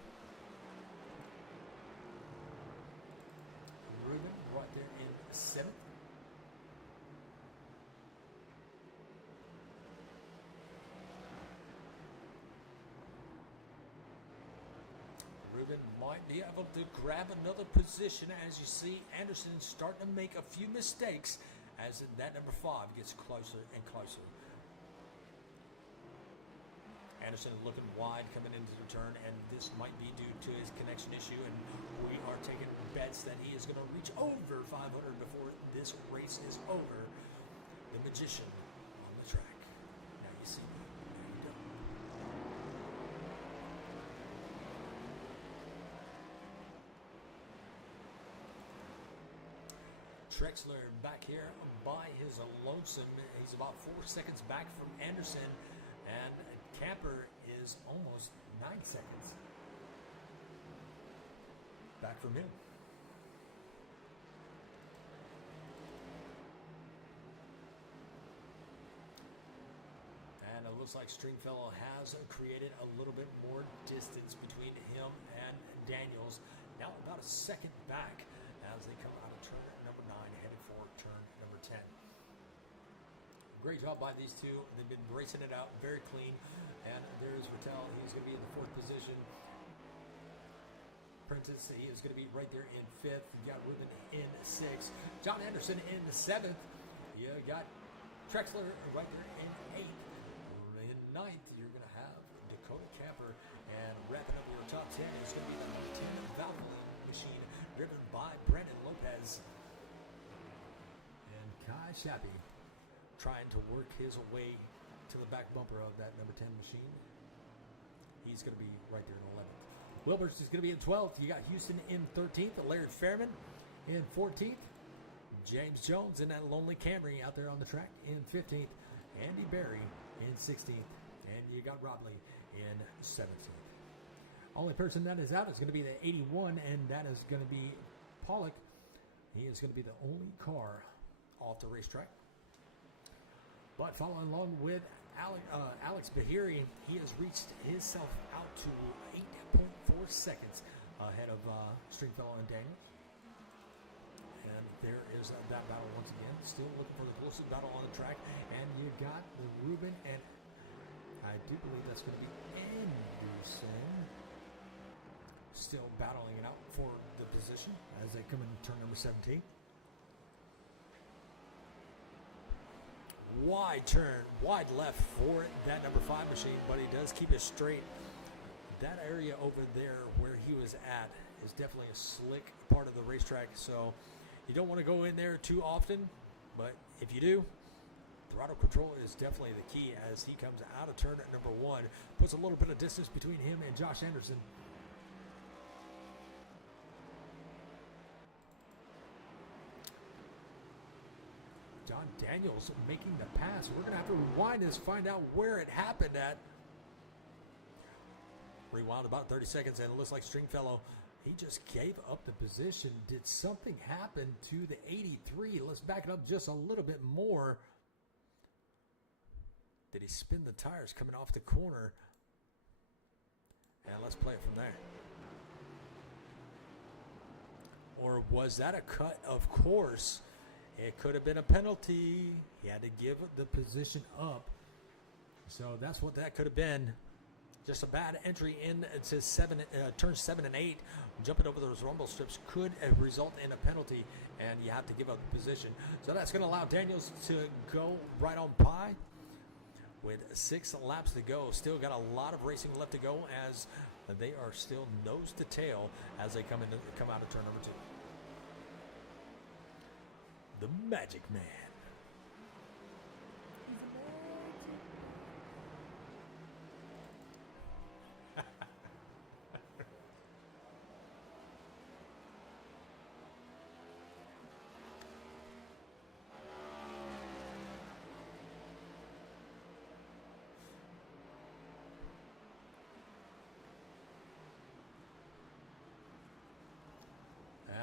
Ruben right there in 7th. Ruben might be able to grab another position, as you see Anderson starting to make a few mistakes as that number 5 gets closer and closer. Anderson looking wide coming into the turn, and this might be due to his connection issue, and we are taking bets that he is going to reach over 500 before this race is over. The magician on the track. Now you see, there you go. Trexler back here by his lonesome. He's about 4 seconds back from Anderson, and Camper is almost 9 seconds back from him. And it looks like Stringfellow has created a little bit more distance between him and Daniels. Now about a second back as they come out of turn number 9, headed for turn number 10. Great job by these two. They've been racing it out very clean. And there's Rattel. He's going to be in the 4th position. Prentice, he is going to be right there in 5th. You got Ruben in 6th. John Anderson in the 7th. You got Trexler right there in 8th. In 9th, you're going to have Dakota Camper. And wrapping up your top 10 is going to be the number 10 Valvoline machine driven by Brandon Lopez. And Kai Shappy trying to work his way to the back bumper of that number 10 machine. He's going to be right there in 11th. Wilbers is going to be in 12th. You got Houston in 13th. Larry Fairman in 14th. James Jones in that lonely Camry out there on the track in 15th. Andy Berry in 16th. And you got Robley in 17th. Only person that is out is going to be the 81, and that is going to be Pollock. He is going to be the only car off the racetrack. But following along with Alex Bahiri, he has reached himself out to 8.4 seconds ahead of Stringfellow and Daniels. And there is that battle once again. Still looking for the closest battle on the track. And you got the Ruben, and I do believe that's going to be Anderson. Still battling it out for the position as they come into turn number 17. Wide turn, wide left for that number 5 machine, but he does keep it straight. That area over there where he was at is definitely a slick part of the racetrack, so you don't want to go in there too often, but if you do, throttle control is definitely the key as he comes out of turn at number 1, puts a little bit of distance between him and Josh Anderson. John Daniels making the pass. We're going to have to rewind this, find out where it happened at. Rewound about 30 seconds, and it looks like Stringfellow, he just gave up the position. Did something happen to the 83? Let's back it up just a little bit more. Did he spin the tires coming off the corner? And let's play it from there. Or was that a cut? Of course. It could have been a penalty. He had to give the position up. So that's what that could have been. Just a bad entry in to turn 7 and 8. Jumping over those rumble strips could result in a penalty, and you have to give up the position. So that's going to allow Daniels to go right on by with 6 laps to go. Still got a lot of racing left to go as they are still nose to tail as they come out of turn number 2. The Magic Man.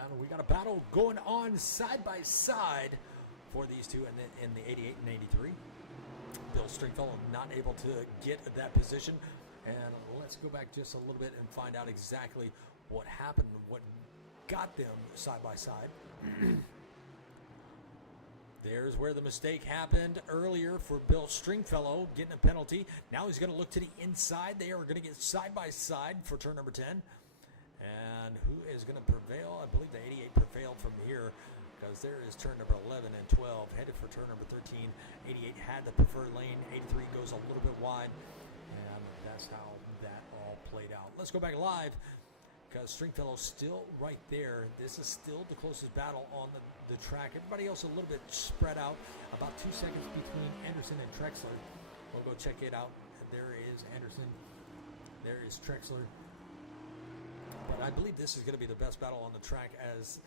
And we got a battle going on side by side for these two in the 88 and 83. Bill Stringfellow not able to get that position. And let's go back just a little bit and find out exactly what happened, what got them side by side. There's where the mistake happened earlier for Bill Stringfellow, getting a penalty. Now he's going to look to the inside. They are going to get side by side for turn number 10. And who is going to prevail? I believe the 88 prevailed from here because there is turn number 11 and 12 headed for turn number 13. 88 had the preferred lane. 83 goes a little bit wide. And that's how that all played out. Let's go back live because Stringfellow's still right there. This is still the closest battle on the track. Everybody else a little bit spread out. About 2 seconds between Anderson and Trexler. We'll go check it out. There is Anderson. There is Trexler. But I believe this is going to be the best battle on the track as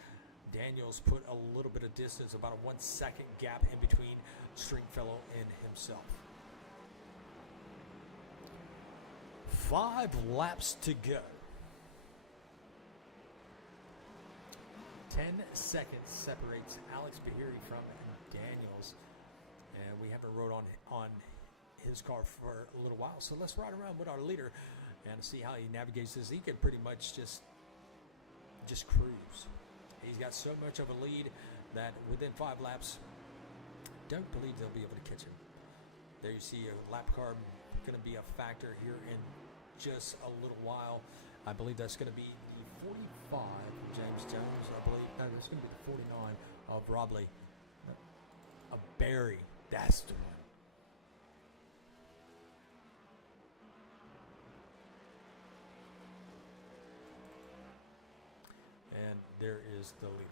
Daniels put a little bit of distance, about a 1 second gap in between Stringfellow and himself. 5 laps to go. 10 seconds separates Alex Bahiri from Daniels. And we haven't rode on his car for a little while. So let's ride around with our leader and see how he navigates this. He can pretty much just cruise. He's got so much of a lead that within 5 laps, don't believe they'll be able to catch him. There you see a lap car going to be a factor here in just a little while. I believe that's going to be the 45 of James Jones. I believe that's going to be the 49 of Robley. A Barry. That's the one. And there is the leader.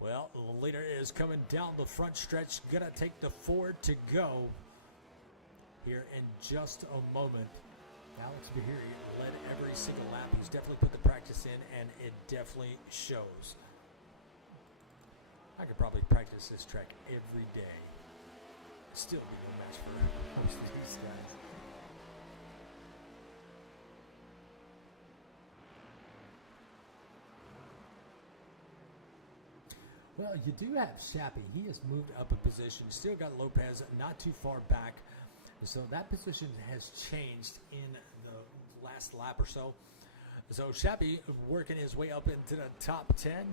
Well, the leader is coming down the front stretch. Gonna take the 4 to go here in just a moment. Alex Bahiri led every single lap. He's definitely put the practice in, and it definitely shows. I could probably practice this track every day. Still be no match for most of these guys. Well, you do have Shappy. He has moved up a position. Still got Lopez not too far back. So that position has changed in the last lap or so. So Shappy working his way up into the top 10.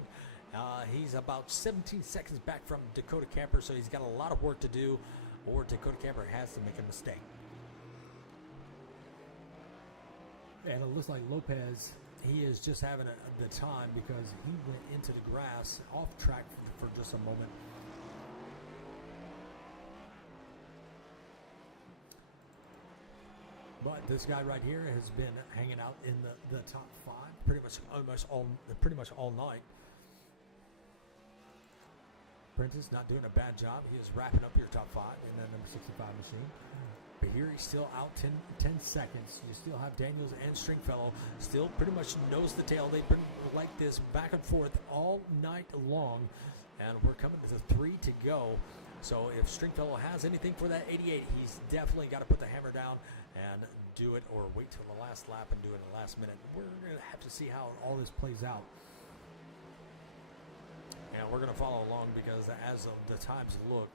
He's about 17 seconds back from Dakota Camper, so he's got a lot of work to do, or Dakota Camper has to make a mistake. And it looks like Lopez, he is just having the time because he went into the grass off track for just a moment. But this guy right here has been hanging out in the top 5 pretty much all night. Prentice not doing a bad job. He is wrapping up your top 5 in that number 65 machine. But here he's still out 10 seconds. You still have Daniels and Stringfellow still pretty much nose to tail. They've been like this back and forth all night long. And we're coming to the 3 to go. So if Stringfellow has anything for that 88, he's definitely got to put the hammer down and do it, or wait till the last lap and do it in the last minute. We're going to have to see how all this plays out. And we're going to follow along because as of the times look,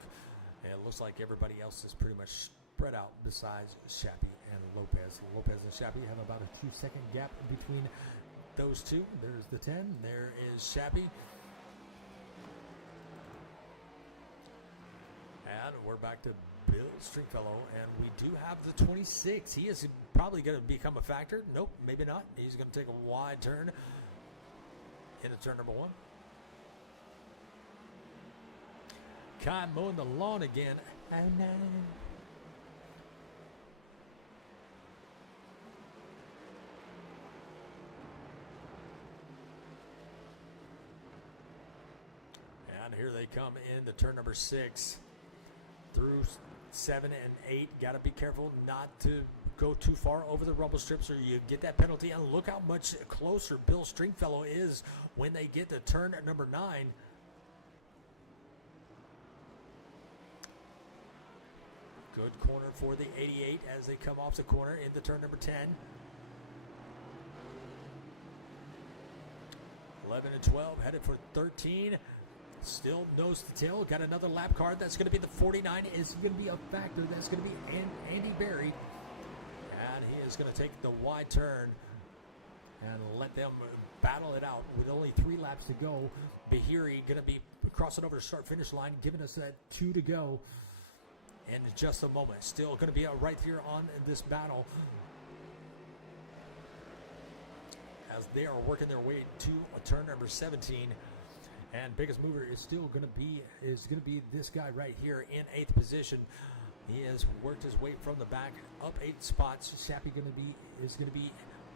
it looks like everybody else is pretty much spread out besides Shappy and Lopez. Lopez and Shappy have about a 2-second gap between those two. There's the 10. There is Shappy. And we're back to Bill Stringfellow, and we do have the 26. He is probably going to become a factor. Nope, maybe not. He's going to take a wide turn into turn number 1. Kai mowing the lawn again. Oh no. And here they come into turn number 6. Through 7 and 8, got to be careful not to go too far over the rumble strips or you get that penalty. And look how much closer Bill Stringfellow is when they get to turn number 9. Good corner for the 88 as they come off the corner into turn number 10. 11 and 12 headed for 13. Still nose to tail. Got another lap card. That's going to be the 49. Is going to be a factor. That's going to be Andy Berry. And he is going to take the wide turn and let them battle it out with only 3 laps to go. Bahiri going to be crossing over the start-finish line, giving us that 2 to go in just a moment. Still going to be right here on this battle as they are working their way to turn number 17. And biggest mover is still going to be this guy right here in 8th position. He has worked his way from the back up 8 spots. Shappy is going to be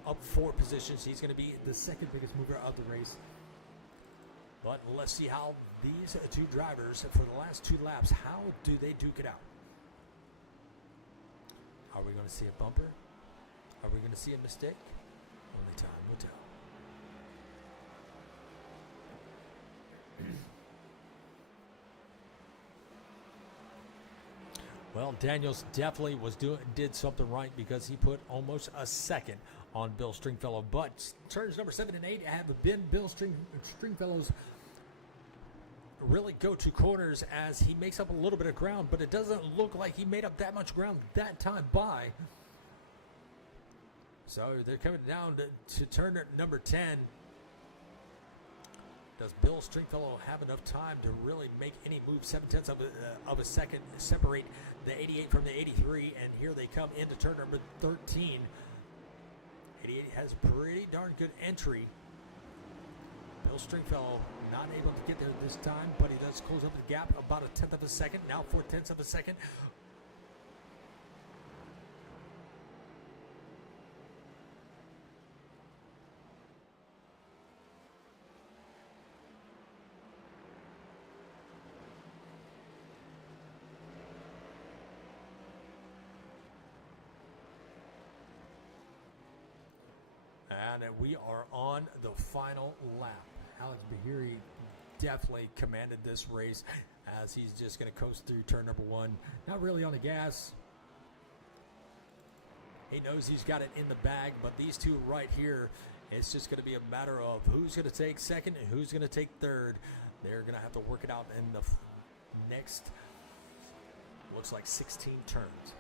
up 4 positions. He's going to be the second biggest mover of the race. But let's see how these 2 drivers for the last 2 laps, how do they duke it out? Are we going to see a bumper? Are we going to see a mistake? Only time will tell. Well, Daniels definitely did something right because he put almost a second on Bill Stingfellow. But turns number 7 and 8 have been Bill Stingfellow's really go-to corners as he makes up a little bit of ground, but it doesn't look like he made up that much ground that time by. So they're coming down to turn number 10. Does Bill Stingfellow have enough time to really make any move? 7/10 of a second separate the 88 from the 83, and here they come into turn number 13. 88 has pretty darn good entry. Bill Stingfellow not able to get there this time, but he does close up the gap about 1/10 of a second, now 4/10 of a second. And we are on the final lap. Alex Bahiri definitely commanded this race as he's just going to coast through turn number 1. Not really on the gas. He knows he's got it in the bag, but these two right here, it's just going to be a matter of who's going to take second and who's going to take third. They're going to have to work it out in the next, looks like 16 turns.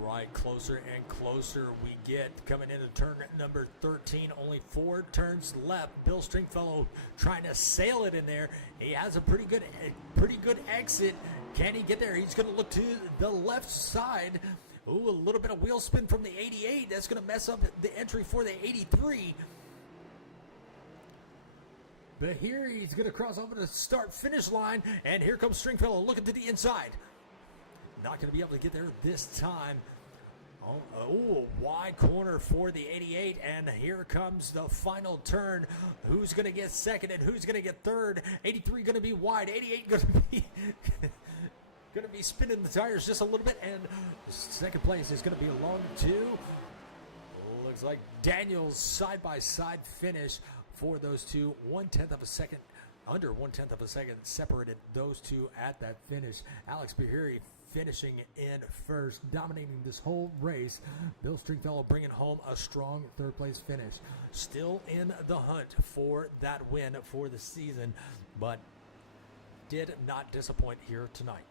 Right, closer and closer we get coming into turn number 13. Only 4 turns left. Bill Stingfellow trying to sail it in there. He has a pretty good exit. Can he get there? He's going to look to the left side. Ooh, a little bit of wheel spin from the 88. That's going to mess up the entry for the 83. But here he's going to cross over the start-finish line, and here comes Stingfellow looking to the inside. Not going to be able to get there this time. Oh, wide corner for the 88, and here comes the final turn. Who's going to get second and who's going to get third? 83 going to be wide, 88 going to be spinning the tires just a little bit, and second place is going to be along to, looks like Daniels side-by-side finish for those two. 1/10 of a second, under 1/10 of a second separated those two at that finish. Alex Bahiri finishing in first, dominating this whole race. Bill Stingfellow bringing home a strong third-place finish. Still in the hunt for that win for the season, but did not disappoint here tonight.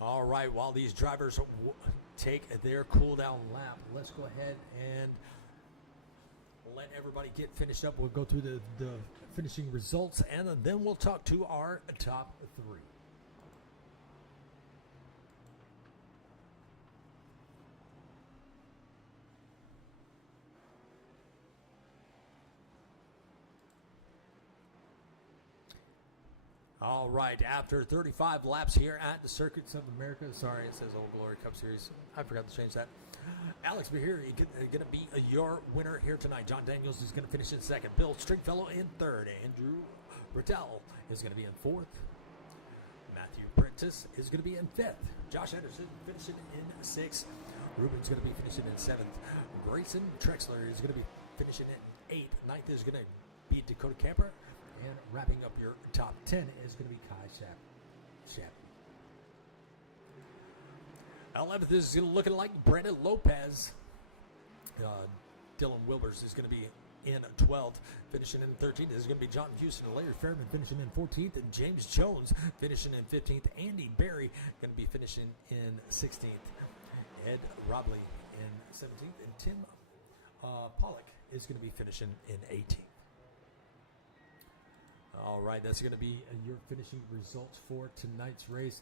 All right, while these drivers take their cool-down lap, let's go ahead and let everybody get finished up. We'll go through the finishing results, and then we'll talk to our top 3. All right, after 35 laps here at the Circuits of America, sorry, it says Old Glory Cup Series. I forgot to change that. Alex Bahiri going to be your winner here tonight. John Daniels is going to finish in second. Bill Stingfellow in third. Andrew Bertel is going to be in fourth. Matthew Prentice is going to be in fifth. Josh Anderson finishing in sixth. Ruben's going to be finishing in seventh. Grayson Trexler is going to be finishing in eighth. Ninth is going to be Dakota Camper. And wrapping up your top 10 is going to be Kai Shap. 11th is looking like Brandon Lopez. Dylan Wilbers is going to be in 12th. Finishing in 13th is going to be John Houston and Larry Fairman finishing in 14th. And James Jones finishing in 15th. Andy Berry going to be finishing in 16th. Ed Robley in 17th. And Tim Pollock is going to be finishing in 18th. All right, that's going to be your finishing results for tonight's race.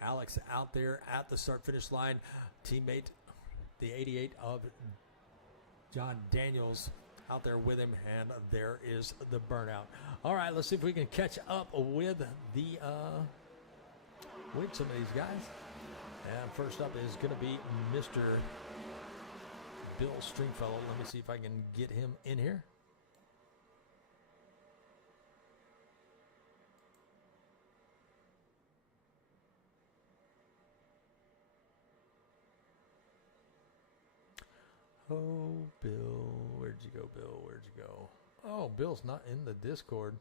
Alex out there at the start-finish line. Teammate, the 88 of John Daniels, out there with him, and there is the burnout. All right, let's see if we can catch up with some of these guys. And first up is going to be Mr. Bill Stingfellow. Let me see if I can get him in here. Oh, Bill. Where'd you go, Bill? Where'd you go? Oh, Bill's not in the Discord.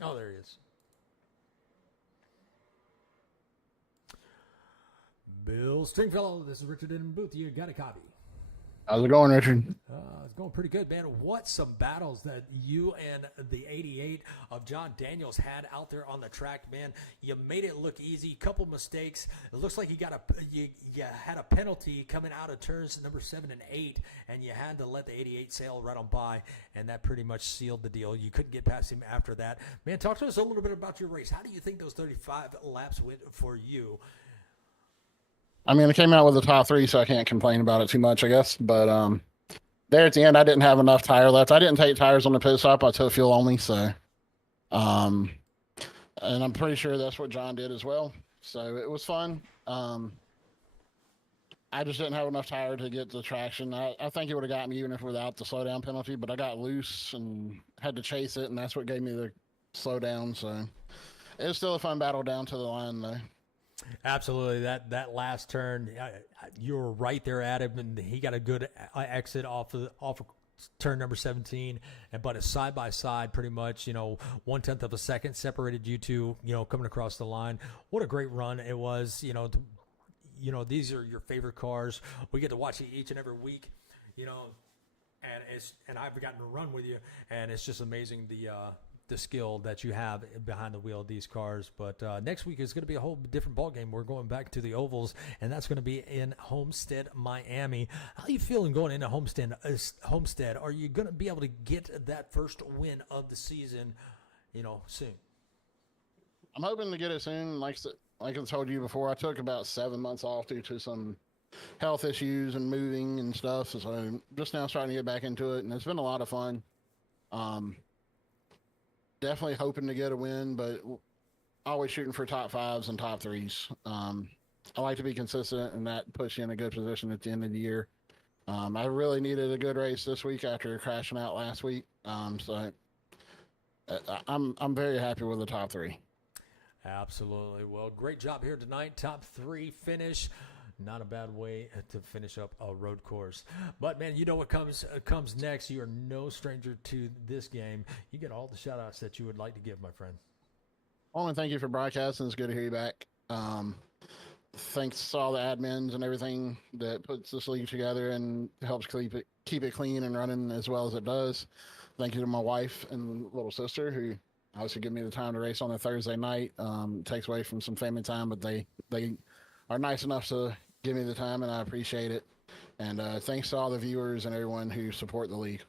Oh, there he is. Bill Stingfellow, this is Richard in the booth. You got a copy. How's it going, Richard? It's going pretty good, man. What some battles that you and the 88 of John Daniels had out there on the track, man. You made it look easy. Couple mistakes. It looks like you had a penalty coming out of turns number 7 and 8, and you had to let the 88 sail right on by, and that pretty much sealed the deal. You couldn't get past him after that. Man, talk to us a little bit about your race. How do you think those 35 laps went for you? I mean, I came out with the top 3, so I can't complain about it too much, I guess. But there at the end, I didn't have enough tire left. I didn't take tires on the pit stop. I took fuel only. So, and I'm pretty sure that's what John did as well. So it was fun. I just didn't have enough tire to get the traction. I think it would have got me even if without the slowdown penalty, but I got loose and had to chase it, and that's what gave me the slowdown. So it was still a fun battle down to the line, though. Absolutely. That last turn, you were right there at him, and he got a good exit off of turn number 17. But it's side by side, pretty much, 1/10 of a second separated you two, coming across the line. What a great run it was. These are your favorite cars. We get to watch it each and every week, and I've gotten to run with you, and it's just amazing the skill that you have behind the wheel of these cars. But next week is going to be a whole different ballgame. We're going back to the ovals, and that's going to be in Homestead, Miami. How are you feeling going into Homestead? Are you going to be able to get that first win of the season, soon? I'm hoping to get it soon. Like I told you before, I took about 7 months off due to some health issues and moving and stuff. So I'm just now starting to get back into it, and it's been a lot of fun. Definitely hoping to get a win, but always shooting for top 5s and top 3s. I like to be consistent, and that puts you in a good position at the end of the year. I really needed a good race this week after crashing out last week. So I'm very happy with the top 3. Absolutely. Well, great job here tonight. Top 3 finish. Not a bad way to finish up a road course. But, man, you know what comes next. You are no stranger to this game. You get all the shout-outs that you would like to give, my friend. I want to thank you for broadcasting. It's good to hear you back. Thanks to all the admins and everything that puts this league together and helps keep it clean and running as well as it does. Thank you to my wife and little sister who obviously give me the time to race on a Thursday night. It takes away from some family time, but they are nice enough to give me the time, and I appreciate it. And thanks to all the viewers and everyone who support the league.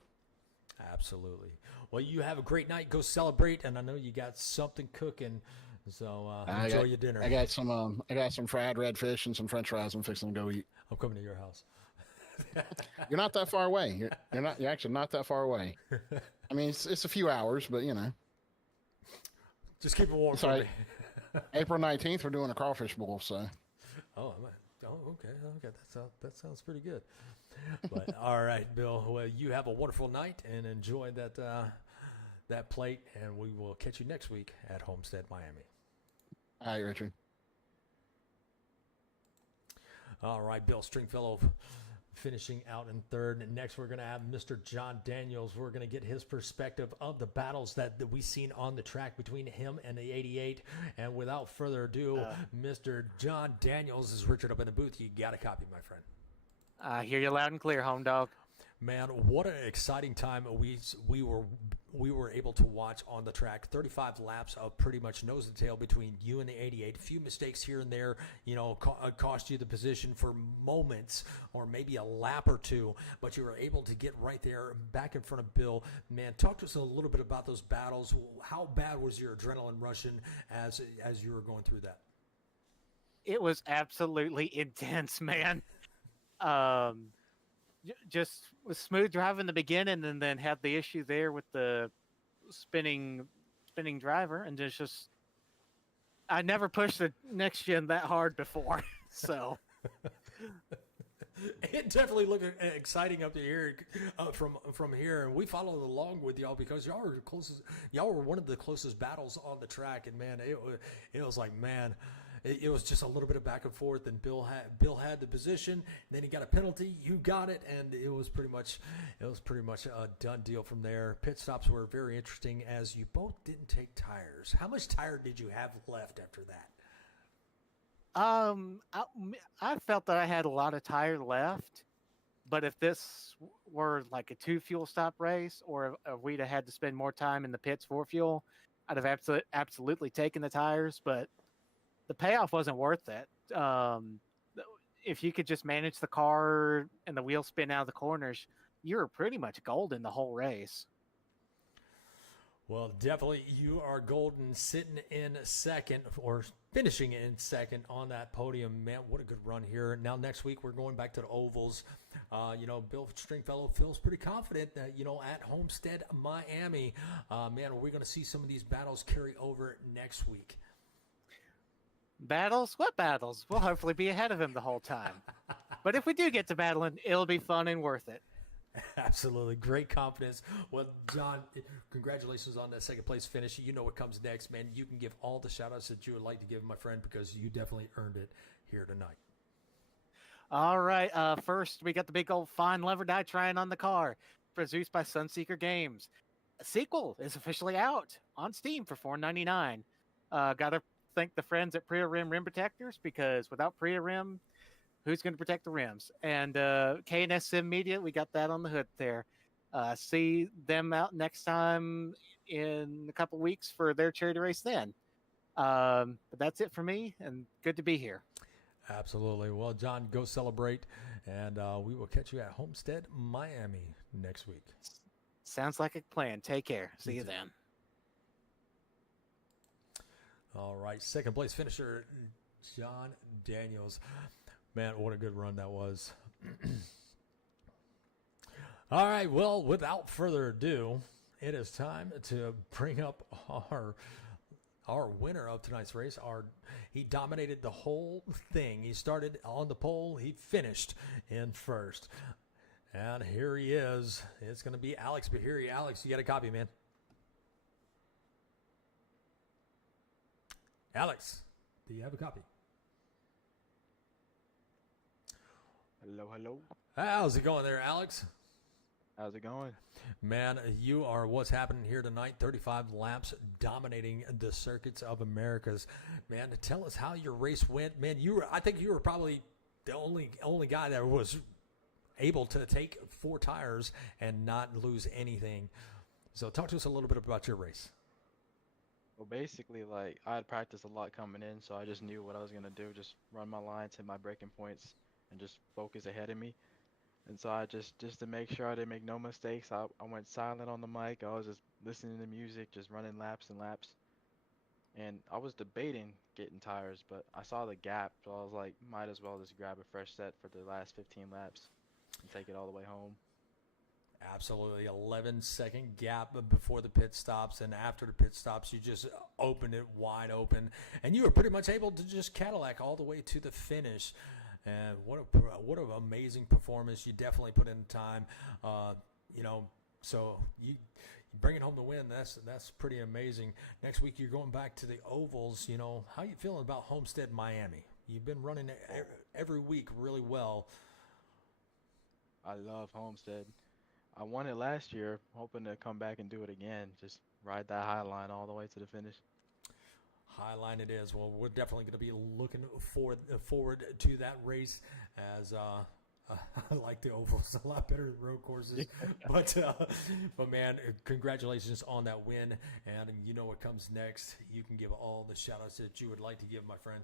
Absolutely. Well, you have a great night. Go celebrate, and I know you got something cooking, so enjoy your dinner. I got some fried redfish and some French fries I'm fixing to go eat. I'm coming to your house. You're not that far away. You're actually not that far away. I mean, it's a few hours, but just keep it warm for me. April 19th, we're doing a crawfish bowl, so. Okay. That sounds pretty good. But all right, Bill. Well, you have a wonderful night and enjoy that plate, and we will catch you next week at Homestead, Miami. All right, Richard. All right, Bill Stingfellow finishing out in third. And next, we're going to have Mr. John Daniels. We're going to get his perspective of the battles that we've seen on the track between him and the 88. And without further ado, Mr. John Daniels is Richard up in the booth. You got a copy, my friend. I hear you loud and clear, home dog. Man, what an exciting time we were able to watch on the track. 35 laps of pretty much nose to tail between you and the 88. A few mistakes here and there, cost you the position for moments or maybe a lap or two, but you were able to get right there back in front of Bill. Man, talk to us a little bit about those battles. How bad was your adrenaline rushing as you were going through that? It was absolutely intense, man. Just was smooth driving in the beginning, and then had the issue there with the spinning driver, and just I never pushed the next gen that hard before, so. It definitely looked exciting up to here from here, and we followed along with y'all because y'all were the closest. Y'all were one of the closest battles on the track, and man, it was like man, it was just a little bit of back and forth. And Bill had the position, then he got a penalty. You got it, and it was pretty much a done deal from there. Pit stops were very interesting as you both didn't take tires. How much tire did you have left after that? I felt that I had a lot of tire left, but if this were like a 2 fuel stop race, or if we'd have had to spend more time in the pits for fuel, I'd have absolutely taken the tires. But the payoff wasn't worth it. If you could just manage the car and the wheel spin out of the corners, you were pretty much golden the whole race. Well, definitely you are golden, sitting in second or finishing in second on that podium. Man, what a good run here. Now next week we're going back to the ovals. Bill Stingfellow feels pretty confident that, at Homestead, Miami. Man, are we going to see some of these battles carry over next week? Battles? What battles? We'll hopefully be ahead of him the whole time. But if we do get to battling, it'll be fun and worth it. Absolutely. Great confidence. Well, John, congratulations on that second place finish. You know what comes next, man. You can give all the shout outs that you would like to give, my friend, because you definitely earned it here tonight. All right. First, we got the big old Fine Lever Die trying on the car, produced by Sunseeker Games. A sequel is officially out on Steam for $4.99. Gotta thank the friends at Priya Rim Protectors, because without Priya Rim, who's going to protect the rims? And K&S Sim Media, we got that on the hood there. See them out next time in a couple weeks for their charity race then. But that's it for me, and good to be here. Absolutely. Well, John, go celebrate, and we will catch you at Homestead, Miami next week. Sounds like a plan. Take care. See you then. All right. Second place finisher, John Daniels. Man, what a good run that was. All right, well, without further ado, it is time to bring up our winner of tonight's race. He dominated the whole thing. He started on the pole. He finished in first. And here he is. It's going to be Alex Bahiri. Alex, you got a copy, man. Alex, do you have a copy? Hello. How's it going there, Alex? How's it going? Man, you are what's happening here tonight. 35 laps dominating the circuits of Americas. Man, tell us how your race went. Man, I think you were probably the only guy that was able to take 4 tires and not lose anything. So talk to us a little bit about your race. Well, basically, I had practiced a lot coming in, so I just knew what I was going to do. Just run my lines, hit my braking points, and just focus ahead of me. And so I just to make sure I didn't make no mistakes, I went silent on the mic. I was just listening to music, just running laps and laps. And I was debating getting tires, but I saw the gap, so I was like, might as well just grab a fresh set for the last 15 laps and take it all the way home. Absolutely. 11-second gap before the pit stops, and after the pit stops, you just opened it wide open, and you were pretty much able to just Cadillac all the way to the finish. And what an amazing performance. You definitely put in time. So you bringing home the win. That's pretty amazing. Next week you're going back to the ovals. How you feeling about Homestead, Miami? You've been running every week really well. I love Homestead. I won it last year, hoping to come back and do it again. Just ride that high line all the way to the finish. High line it is. Well, we're definitely going to be looking forward to that race, as I like the ovals a lot better than road courses. But man, congratulations on that win. And you know what comes next. You can give all the shout outs that you would like to give, my friend.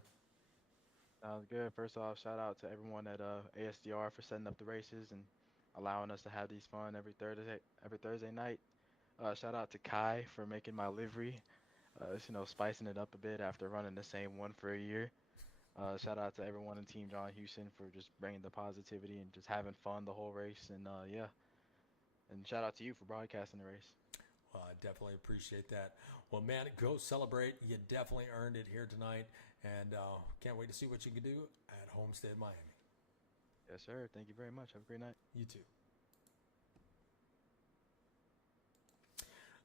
Sounds good. First off, shout out to everyone at ASDR for setting up the races and allowing us to have these fun every Thursday night. Shout out to Kai for making my livery. Spicing it up a bit after running the same one for a year. Shout out to everyone in Team John Houston for just bringing the positivity and just having fun the whole race. And yeah, and shout out to you for broadcasting the race. Well, I definitely appreciate that. Well, man, go celebrate. You definitely earned it here tonight, and can't wait to see what you can do at Homestead, Miami. Yes, sir. Thank you very much. Have a great night. You too.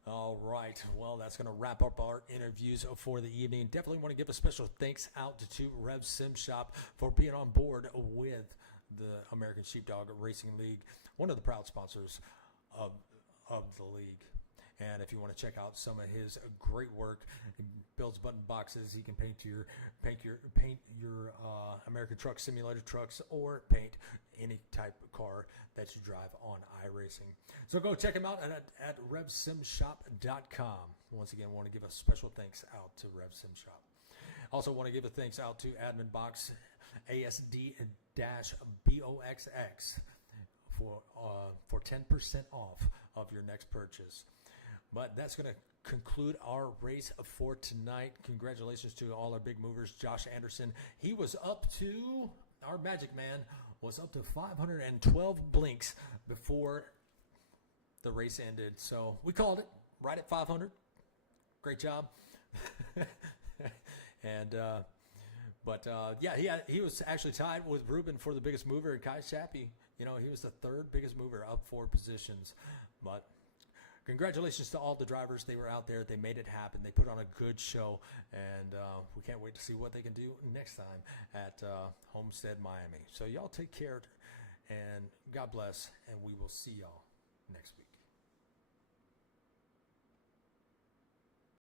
All right. Well, that's going to wrap up our interviews for the evening. Definitely want to give a special thanks out to Rev Sim Shop for being on board with the American Sheepdog Racing League, one of the proud sponsors of the league. And if you want to check out some of his great work, he builds button boxes. He can paint your American Truck Simulator trucks, or paint any type of car that you drive on iRacing. So go check him out at RevSimShop.com. Once again, want to give a special thanks out to Rev Sim Shop. Also want to give a thanks out to Admin Box ASD-BOXX for 10% off of your next purchase. But that's going to conclude our race for tonight. Congratulations to all our big movers. Josh Anderson, he was up to, our Magic Man was up to 512 blinks before the race ended. So we called it right at 500. Great job. And yeah, he was actually tied with Ruben for the biggest mover, and Kai Shappy, he was the third biggest mover, up 4 positions. But congratulations to all the drivers. They were out there. They made it happen. They put on a good show, and we can't wait to see what they can do next time at Homestead, Miami. So y'all take care, and God bless, and we will see y'all next week.